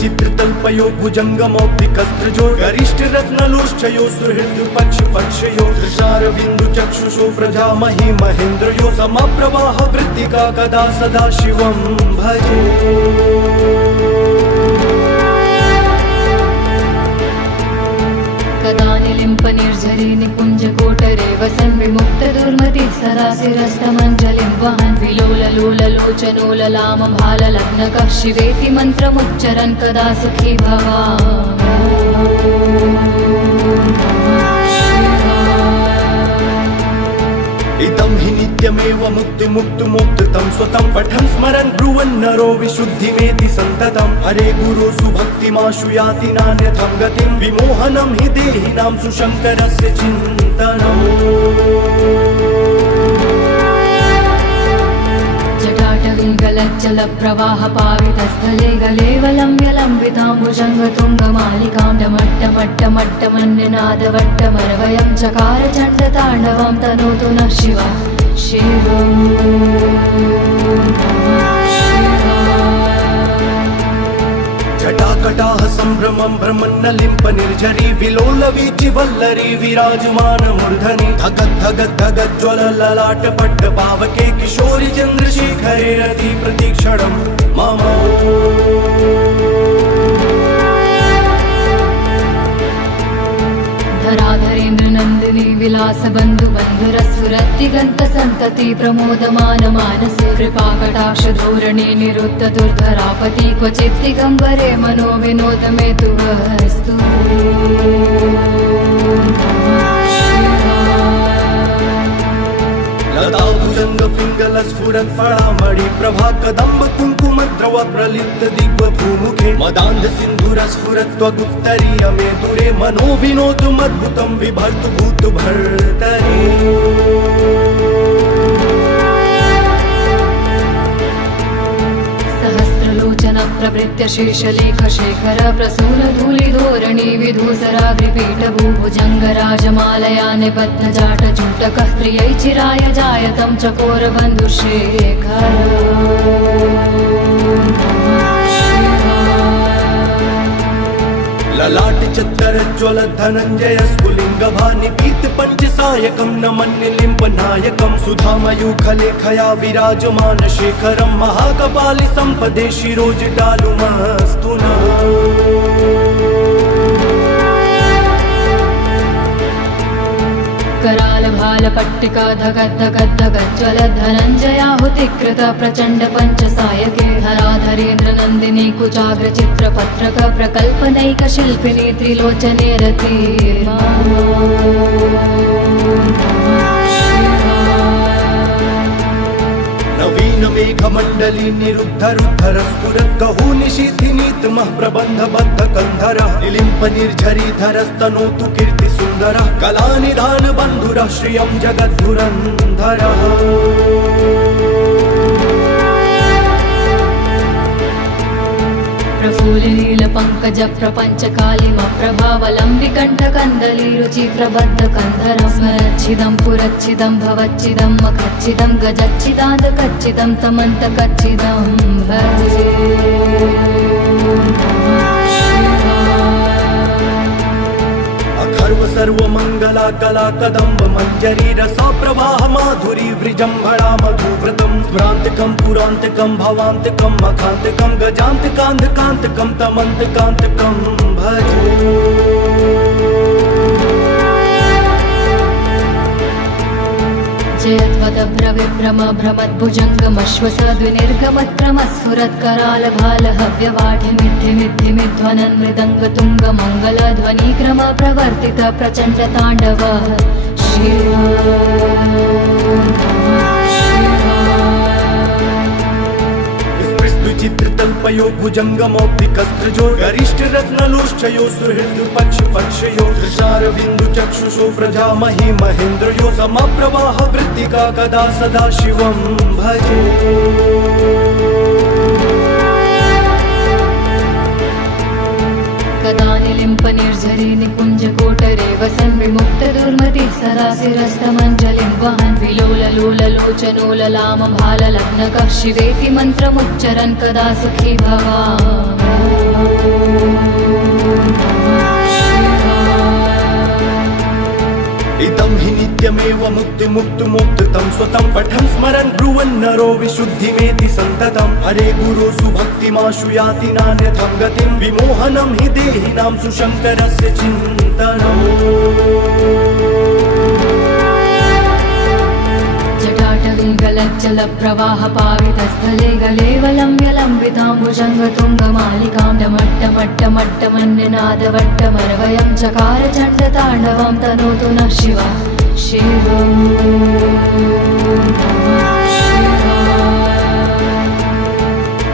चित्रतल्पयो भुजङ्गमौक्तिकस्त्रजो गरिष्ठ रत्नलोष्ठयो सुहृद पक्ष पक्षयो दृशारविन्दु चक्षुषो प्रजामहि महेन्द्रयो समप्रवाह वृत्तिका कदा सदा शिवं भजे कदा निलिम्प निर्झरी निकुञ्ज कोटरे वसन् विमुक्त दुर्मति सदा शिरस्तमञ्जलिं वहन् विलोललोललो विलोललोचनोललामभाललग्नकः शिवेति मन्त्रमुच्चरन् कदा सुखी भवा इदं हि नित्यमेव मुक्तिमुक्तुमुक्तं स्वतं पठन् स्मरन् ब्रुवन् नरो विशुद्धिमेति सन्ततं हरे गुरुषु भक्तिमाशु याति नान्यथं गतिं विमोहनं हि देहिनां सुशङ्करस्य चिन्तनम् जटाटवीगलज्जलप्रवाहपावितस्थले गलेवलम्ब्यलम्बिताम्बुजङ्गतुङ्गमालिकां डमट्टमट्टमट्टमन्यनादवट्टमरवयं चकार चण्डताण्डवं तनोतु नः शिवः शिवम् जटाकटाः सम्भ्रमं भ्रमन्नलिम्प निर्झरी विलोलवीचि वल्लरी विराजमान मूर्धनि धगद्धगद्धगज्ज्वलललाटपट्ट पावके किशोरि चन्द्रशेखरे रति प्रतीक्षणं मम धराधरेन्द्रनन्दिनी विलासबन्धुबन्धुरस्फुरत्तिगन्तसन्तति प्रमोदमान मानसे कृपाकटाक्षधोरणे निरुद्ध दुर्धरापति क्वचित् दिगम्बरे मनो विनोद मे तु वस्तु लताभुजङ्गपिङ्गलस्फुरत् फलामणि प्रभा कदम्ब कुङ्कुमद्रव प्रलिप्त दिग्वभूमुखे मदान्ध सिन्धुरस्फुरत्वगुप्तरीय मे दूरे मनो विनोदुमद्भुतं बिभर्तु भूतु भर्तरि प्रवृत्य शेषलेखशेखर प्रसूनधूलिधोरणी विधूसराग्रिपीठभूभुजङ्गराजमालया निबद्धजाटचूटकः त्रियै चिराय जायतं चकोरबन्धुशेखर ललाट चत्तरज्ज्वल धनञ्जय स्फुलिङ्गभानिपीत पञ्चसायकं नमन्निलिम्ब नायकं सुधामयूखलेखया विराजमान शेखरं महाकपालि सम्पदे शिरोजटालुमस्तु नः करालभालपट्टिका धगद्धगद्धगज्ज्वलधनञ्जयाहुतिकृत प्रचण्ड पञ्चसायके धराधरेन्द्रनन्दिनी कुचाग्रचित्रपत्रक प्रकल्पनैकशिल्पिनी त्रिलोचने रति नवीन मेघमण्डली निरुद्धरुद्धर स्फुरत् कहू निशीथिनीतमः प्रबन्धबद्ध कन्धरः निलिम्प निर्झरीधरस्तनोतु कीर्तिसुन्दरः कलानिधान बन्धुरः श्रियं जगद्धुरन्धरः प्रफुल्लिनीलपङ्कजप्रपञ्चकालिमप्रभावलम्बिकण्ठकन्दलीरुचि प्रबद्धकन्धरं स्मरच्छिदं पुरच्छिदं भवच्छिदं मखच्छिदं गजच्छिदान्तकच्छिदं तमन्तकच्छिदं भजे अखर्व सर्वमङ्गला कला कदम्ब मञ्जरी रसा प्रवाह माधुरी वृजम्भणा मधुव्रतं स्मरान्तकं पुरान्तकं भवान्तकं मखान्तकं गजान्तकान्धकान्तकं तमन्तकान्तकं भजे जयत्वदभ्रविभ्रमभ्रमद्भुजङ्गमश्वसद्विनिर्गमत्क्रमस्फुरत्करालभालहव्यवाढिमिद्धिमिद्धिमिध्वनन् मृदङ्गतुङ्गमङ्गलध्वनिक्रम प्रवर्तित प्रचण्डताण्डवः चित्रतल्पयो भुजङ्गमौक्तिकस्त्रजो गरिष्ठरत्नलोष्ठयो सुहृद्पक्षपक्षयो दृशारविन्दुचक्षुषो प्रजामहि महेन्द्रयो समप्रवाह वृत्तिका कदा सदा शिवं भजे कदा निलिम्प निर्झरी निकुञ्जकोटरे वसन् विमुक्तदुर्मतिः सदा शिरस्तमञ्जलिं वहन् विलोललोललोचनोललामभाललग्नकः शिवेति मन्त्रमुच्चरन् कदा सुखी भवा इदं हि नित्यमेव मुक्तिमुक्तुमुक्तं स्वतं पठन् स्मरन् ब्रुवन् नरो विशुद्धिमेति सन्ततं हरे गुरुषु भक्तिमाशु याति नान्यथं गतिं विमोहनं हि देहिनां सुशङ्करस्य चिन्तनम् जटाटवीग जटाटवीगलज्जलप्रवाहपावितस्थले गलेवलं व्यलम्ब्यलम्बिताम्बुजङ्गतुङ्गमालिकां डमट्टमट्टमट्टमन्यनादवट्टमरवयं चकार चण्डताण्डवं तनोतु नः शिवः शिवं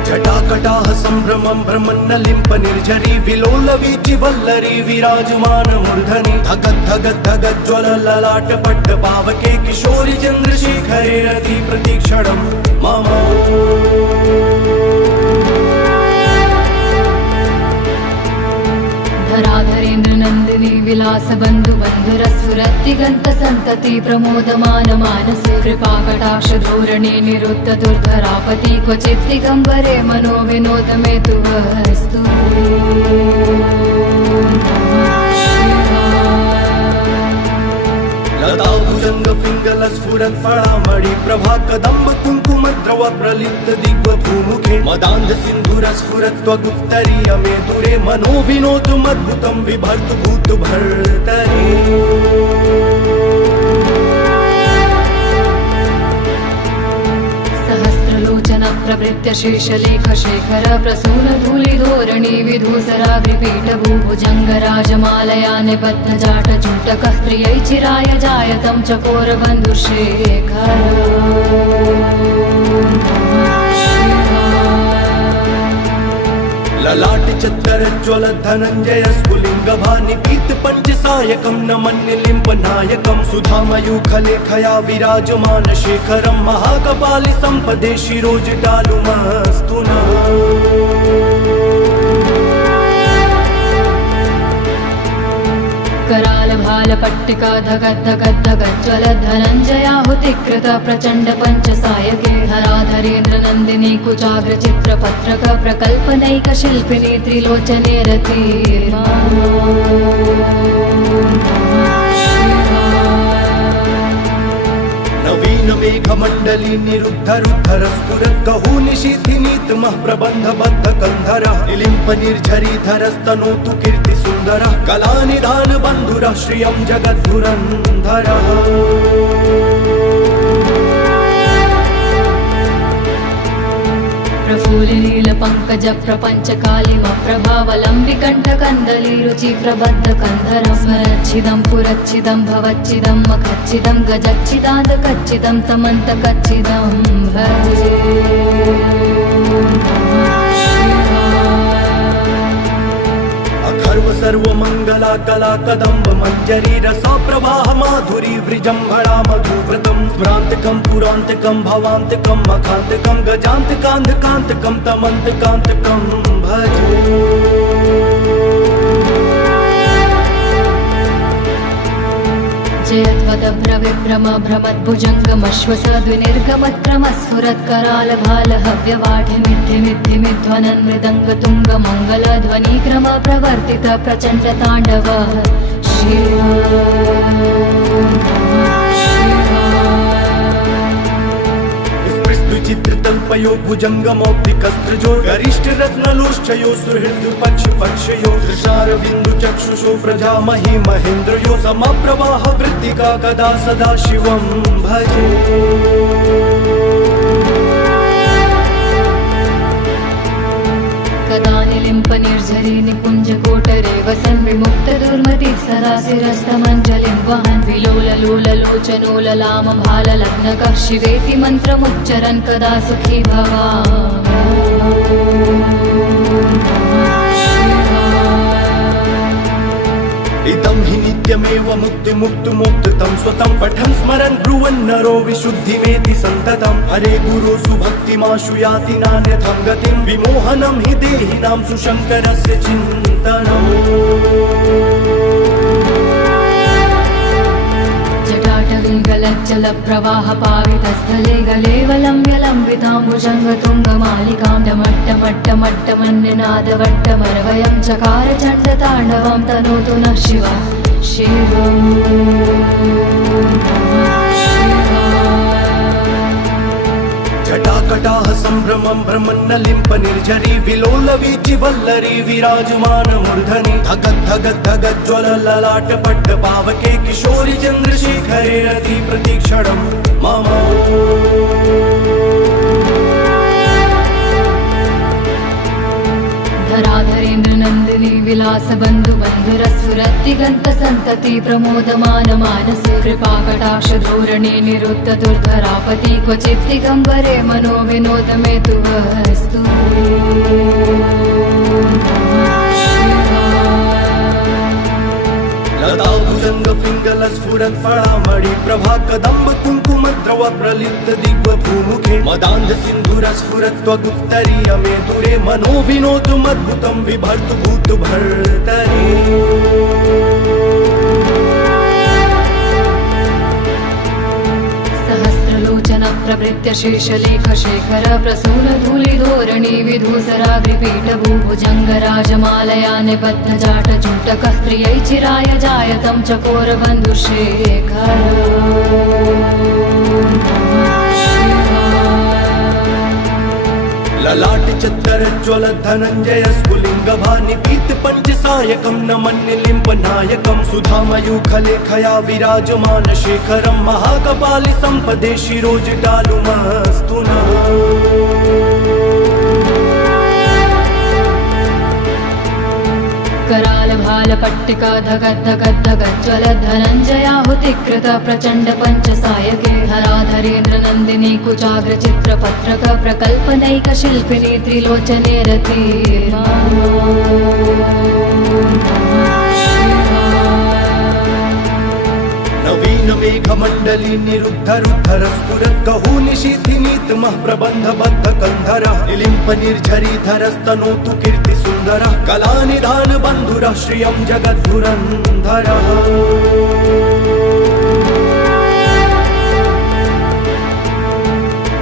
जटाकटाह सम्भ्रमं भ्रमन्नलिम्प निर्झरी विलोलवीचि वल्लरी विराजमान मूर्धनि धगत् धगत् धगत् ज्वल ललाट पट्ट पावके किशोरि चन्द्रशेखरे रति प्रतीक्षणं मम धराधरेन्द्र नन्दिनी विलास बन्धु बन्धुरस्फुरत्तिगन्त सन्तति प्रमोदमान मानसे कृपाकटाक्ष धोरणे निरुद्ध दुर्धरापति क्वचित् दिगम्बरे मनो विनोद मे तु वस्तु लताभुजंग पिंगल स्फुरत् फळामणि प्रभा कदम्ब कुङ्कुम द्रव प्रलिप्त दिग्व भूमुखे मदान्ध सिन्धुर स्फुरत् त्वगुत्तरीय मे दुरे मनो विनोदमद्भुतं बिभर्तु भूत भर्तरि सहस्रलोचन प्रवृत्य शेषलेख शेखर प्रसून धूलिधोरणी विधूसराग्रिपीठ भूभुजङ्गराजमालया निबद्ध जाट जूटकः प्रियै चिराय जायतं चकोर बन्धुशेखर ललाट चत्तर ज्वल धनञ्जय स्फुलिङ्ग भानि पीत पञ्चसायकं नमन्यलिम्ब नायकं सुधामयूखलेखया विराजमान शेखरं महाकपालि सम्पदे शिरोजटालुमस्तु नः कराल भाल पट्टिका धगद् धगद् धगद् ज्वल धनञ्जयाहुतिकृत प्रचण्ड पञ्चसायके हराधरेन्द्र नन्दिनी कुचाग्र चित्रपत्रक प्रकल्पनैक शिल्पिनी त्रिलोचने रति नवीन मेघमण्डली निरुद्ध रुद्धर स्फुरत् कहू निशीथिनीतमः प्रबन्ध बद्ध कन्धरः निलिम्प निर्झरीधरस्तनोतु कीर्ति सुन्दरः कलानिधान बन्धुरः श्रियं जगद्धुरन्धरः प्रफुल्लिनील पङ्कज प्रपञ्च कालिम प्रभावलम्बिकण्ठ कन्दली रुचि प्रबद्ध कन्धरं स्मरच्छिदं पुरच्छिदं भवच्छिदं मखच्छिदं गजच्छिदान्त कच्चिदं तमन्त कच्चिदं भजे अखर्व सर्वमङ्गला कला कदम्ब मञ्जरी रसा प्रवाह माधुरी वृजम्भणा मधुव्रतं स्मरान्तकं पुरान्तकं भवान्तकं मखान्तकं गजान्तकान्धकान्तकं तमन्तकान्तकं भजे जयध्वदभ्रविभ्रम भ्रमद्भुजङ्गमश्वसद्विनिर्गमत्क्रमस्फुरत्कराल भाल हव्यवाढिमिद्धिमिद्धिमिध्वनन् मृदङ्गतुङ्गमङ्गलध्वनिक्रम प्रवर्तित प्रचण्ड ताण्डव चित्रतल्पयो भुजङ्गमौक्तिकस्त्रजो गरिष्ठ रत्नलोष्ठयो सुहृद पक्ष पक्षयो दृशारविन्दु चक्षुषो प्रजामहि महेन्द्रयो समप्रवाह वृत्तिका कदा सदा शिवं भजे कदा निलिम्प निर्झरी निकुञ्ज कोटरे वसन् विमुक्त दुर्मति सदा शिरस्तमञ्जलिं वहन् विलोललोललोचनोललाम भाललग्नकः शिवेति मन्त्रमुच्चरन् कदा सुखी इदं हि नित्यमेव मुक्तिमुक्तुमुक्तं स्वतं पठन् स्मरन् ब्रुवन् नरो विशुद्धिमेति सन्ततं हरे गुरु सुभक्तिमाशु याति नान्यथं गतिं विमोहनं हि देहिनां सुशङ्करस्य चिन्तनम् जटाटवीगलज्जलप्रवाहपावितस्थले गलेवलं व्यलम्बिताम्बुजङ्गतुङ्गमालिकां डमट्टमट्टमट्टमन्यनादवट्टमरवयं चकार चण्डताण्डवं तनोतु नः शिवः शिवं जटाकटाह सम्भ्रमं भ्रमन्नलिम्प निर्झरी विलोलवीचि वल्लरी विराजमान मूर्धनि धगत् धगत् धगत् ज्वल ललाट पट्ट पावके किशोरि चन्द्रशेखरे रति प्रतीक्षणं मम धराधरेन्द्र नन्दिनी विलास बन्धु बन्धुरस्फुरद्दिगन्त सन्तति प्रमोदमान मानसे कृपाकटाक्ष धोरणे निरुद्ध दुर्धरापति क्वचित् दिगम्बरे मनो विनोद मे तु वस्तु लताभुजंग पिंगल स्फुरत् फळामणि प्रभा कदम्ब कुङ्कुम द्रव प्रलिप्त दिग्व भूमुखे मदान्ध सिन्धुर स्फुरत् त्वगुत्तरीय मे दुरे मनो विनोदमद्भुतं बिभर्तु भूत भर्तरि सहस्रलोचन प्रभृत्य शेषलेख शेखर प्रसून धूलिधोरणी विधूसराग्रिपीठ भूभुजङ्ग राजमालया निबद्ध जाट जूटकः प्रियै चिराय जायतं चकोर बन्धुशेखर ललाट चत्तर ज्वल धनञ्जय स्फुलिङ्ग भानि पीत पञ्चसायकं न मन्यलिम्ब नायकं सुधामयूखलेखया विराजमान शेखरं महाकपालि सम्पदे शिरोजटालुमस्तु नः कराल भाल पट्टिका धगद्धगद्धगज्ज्वल धनञ्जयाहुतिकृत प्रचण्ड पञ्चसायके हराधरेन्द्र नन्दिनी कुचाग्र चित्रपत्रक प्रकल्पनैक शिल्पिनी त्रिलोचने रति नवीन मेघमण्डली निरुद्ध रुद्धर स्फुरत् कहू निशीथिनीतमः प्रबन्ध बद्ध कन्धरः निलिम्प निर्झरीधरस्तनोतु कीर्ति सुन्दरः कलानिधान बन्धुरः श्रियं जगद्धुरन्धरः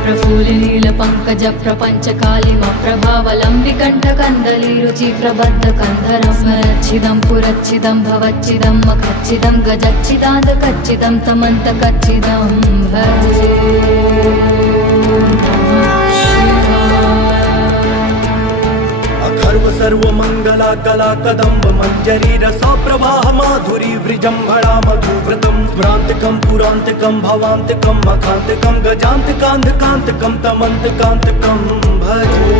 प्रफुल्लील पंकज प्रपंच कालिम प्रभावलंबिकंठ कंदली रुचि प्रबद्ध कंधरं स्मरच्छिदं पुरच्छिदं भवच्छिदं मखच्छिदं गजच्छिदान्त कच्चिदं तमन्त कच्चिदं भजे अखर्व सर्वमङ्गला कला कदम्ब मञ्जरी रसा प्रवाह माधुरी वृजम्भणा मधुव्रतं स्मरान्तकं पुरान्तकं भवान्तकं मखान्तकं गजान्तकान्धकान्तकं तमन्तकान्तकं भजे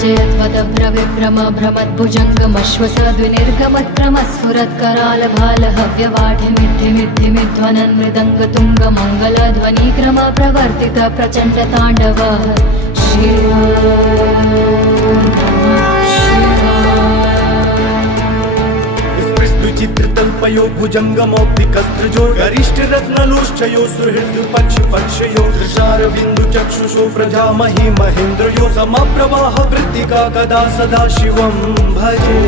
जयत्वदभ्रविभ्रम भ्रमद्भुजङ्गमश्वसद्विनिर्गमत्क्रमस्फुरत्कराल भाल हव्यवाढिमिद्धिमिद्धिमिध्वनन् मृदङ्ग तुङ्ग मङ्गलध्वनिक्रम प्रवर्तित प्रचण्ड ताण्डव चित्रतल्पयो भुजङ्गमौक्तिकस्त्रजो गरिष्ठ रत्नलोष्ठयो सुहृद पक्षयो दृशारविन्दु चक्षुषो प्रजामहि महेन्द्रयो समप्रवाह वृत्तिका कदा सदा शिवं भजे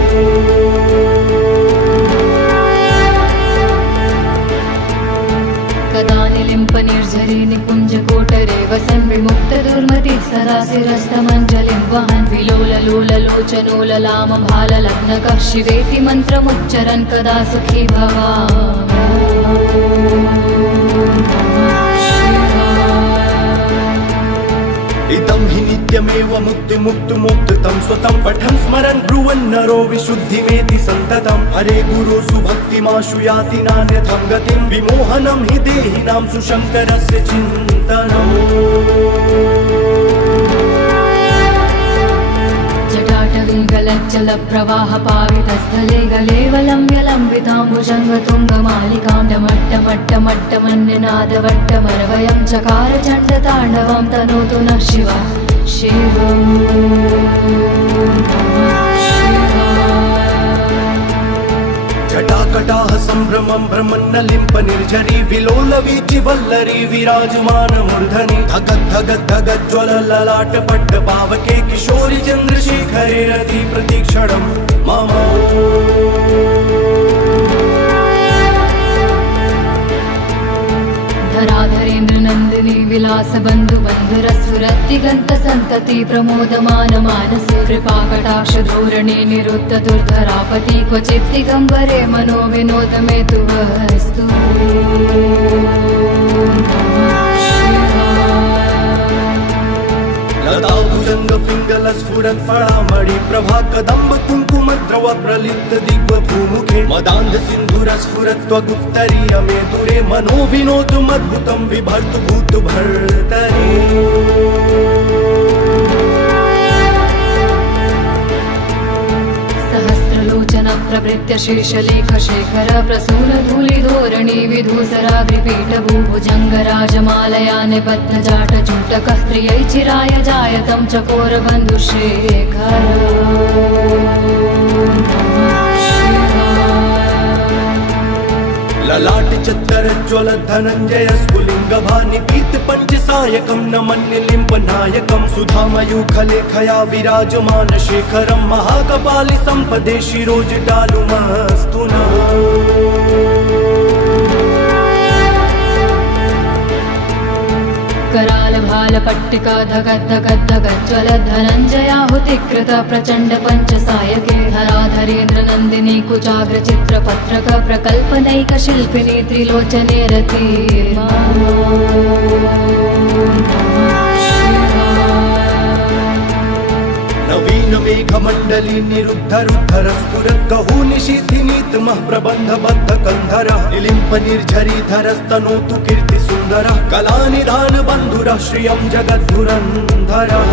कदा निलिम्प निर्झरी निकुञ्ज कोटरे वसन् विमुक्त दुर्मति सदा शिरस्तमञ्जलिं वहन् विलोललोललोचनोललाम भाललग्नकः शिवेति मन्त्रमुच्चरन् कदा सुखी इदं हि नित्यमेव मुक्तिमुक्तुमुक्तं स्वतं पठन् स्मरन् ब्रुवन् नरो विशुद्धिमेति सन्ततं हरे गुरुषु भक्तिमाशु याति नान्यथं गतिं विमोहनं हि देहिनां सुशङ्करस्य चिन्तनम् जटाटवीगलज्जल प्रवाह पावितस्थले गलेवलं व्यलम्बिताम्बुजङ्गतुङ्गमालिकां डमट्टमट्टमट्टमन्यनादवट्टमरवयं चकार चण्डताण्डवं तनोतु नः शिवः शिवम् जटाकटाह सम्भ्रमं भ्रमन्नलिम्प निर्झरी विलोलवीचि वल्लरी विराजमान मूर्धनि धगद्धगद्धगज्ज्वल ललाट पट्ट पावके किशोरि चन्द्रशेखरे रति प्रतीक्षणं मम धराधरेन्द्र नन्दिनी विलास बन्धु बन्धुरस्फुरद्दिगन्त सन्तति प्रमोदमान मानसे कृपाकटाक्ष धोरणे निरुद्ध दुर्धरापति क्वचित् दिगम्बरे मनो विनोद मे तु वस्तु लताभुजङ्ग पिङ्गल स्फुरत् फळामणि प्रभा कदम्ब कुङ्कुमद्रव प्रलिप्त दिग्भूमुखे मदान्ध सिन्धुरस्फुरत्वगुप्तरीय मे दूरे मनो विनोदुमद्भुतं बिभर्तु भूत भर्तरि सहस्रलोचन प्रभृत्य शीर्षलेख शेखर प्रसून धूलिधोरणी विधूसराग्रिपीठ भूभुजङ्ग राजमालया निबद्ध जाट चूटकः त्रियै चिराय जायतं चकोर बन्धुशेखर ललाट चत्तर ज्वल धनञ्जय स्फुलिङ्ग भानिपीत पञ्चसायकं न मन्यलिम्ब नायकं सुधामयूखलेखया विराजमान शेखरं महाकपालि सम्पदे शिरोजटालुमस्तु नः कराल भाल पट्टिका धगद्धगद्धगज्ज्वल धनञ्जयाहुतिकृत प्रचण्ड पञ्चसायके धराधरेन्द्र नन्दिनी कुचाग्र चित्रपत्रक प्रकल्पनैक शिल्पिनी त्रिलोचने रति नवीन मेघमण्डली निरुद्ध रुद्धर स्फुरत् कहू निशीथिनीतमः प्रबन्धबद्ध कन्धरः निलिम्प निर्झरीधरस्तनोतु कीर्ति सुन्दरः कलानिधान बन्धुरः श्रियं जगद्धुरन्धरः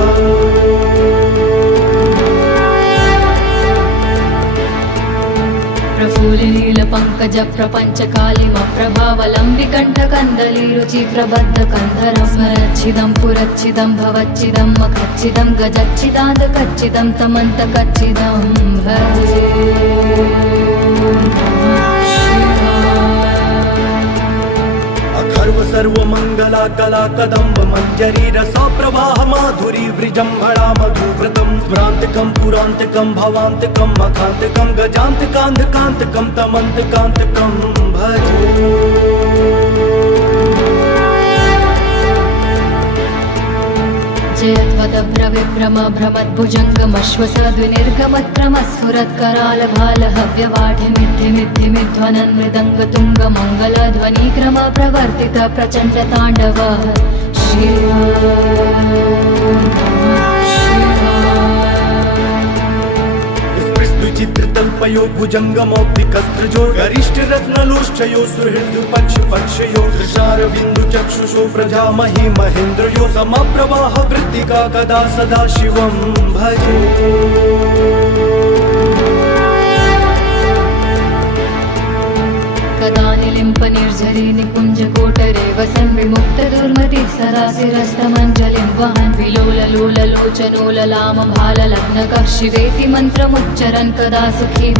प्रफुल्लिनील पङ्कज प्रपञ्च कालिम प्रभावलम्बि कण्ठकन्दली रुचि प्रबद्ध कन्धरं स्मरच्छिदं पुरच्छिदं भवच्छिदं मखच्छिदं गजच्छिदान्त कच्चिदं तमन्त कच्चिदं भजे अखर्व सर्वमङ्गला कला कदम्ब मञ्जरी रसा प्रवाह माधुरी वृजम्भणा मधुव्रतं स्मरान्तकं पुरान्तकं भवान्तकं मखान्तकं गजान्तकान्धकान्तकं तमन्तकान्तकं भजे जयध्वदभ्रविभ्रम भ्रमद्भुजङ्गमश्वसद्विनिर्गमत्क्रमस्फुरत्कराल भाल हव्यवाढिमिद्धिमिद्धिमिध्वनन् मृदङ्ग तुङ्ग मङ्गलध्वनिक्रम प्रवर्तित प्रचण्ड ताण्डव चित्रतल्पयो भुजङ्गमौक्तिकस्त्रजो गरिष्ठरत्नलोष्ठयो सुहृद्पक्षपक्षयो दृशारविन्दु चक्षुषो प्रजामहि महेन्द्रयो समप्रवाह वृत्तिका कदा सदा शिवं भजे कदा निलिम्प निर्झरी निकुञ्ज कोटरे वसन् विमुक्त दुर्मतिः सदाशिरस्तमञ्जलिं वहन् विलोललोललोचनोललाम भाललग्नकः शिवेति मन्त्रमुच्चरन् कदा सुखी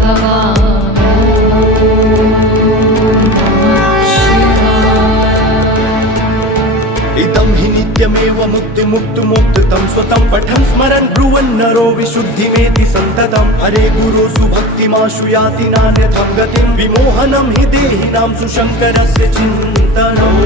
इदं हि नित्यमेव मुक्तिमुक्तुमुक्तं स्वतं पठन् स्मरन् ब्रुवन् नरो विशुद्धिमेति सन्ततं हरे गुरो सुभक्तिमाशु याति नान्यथं गतिं विमोहनं हि देहिनां सुशङ्करस्य चिन्तनम्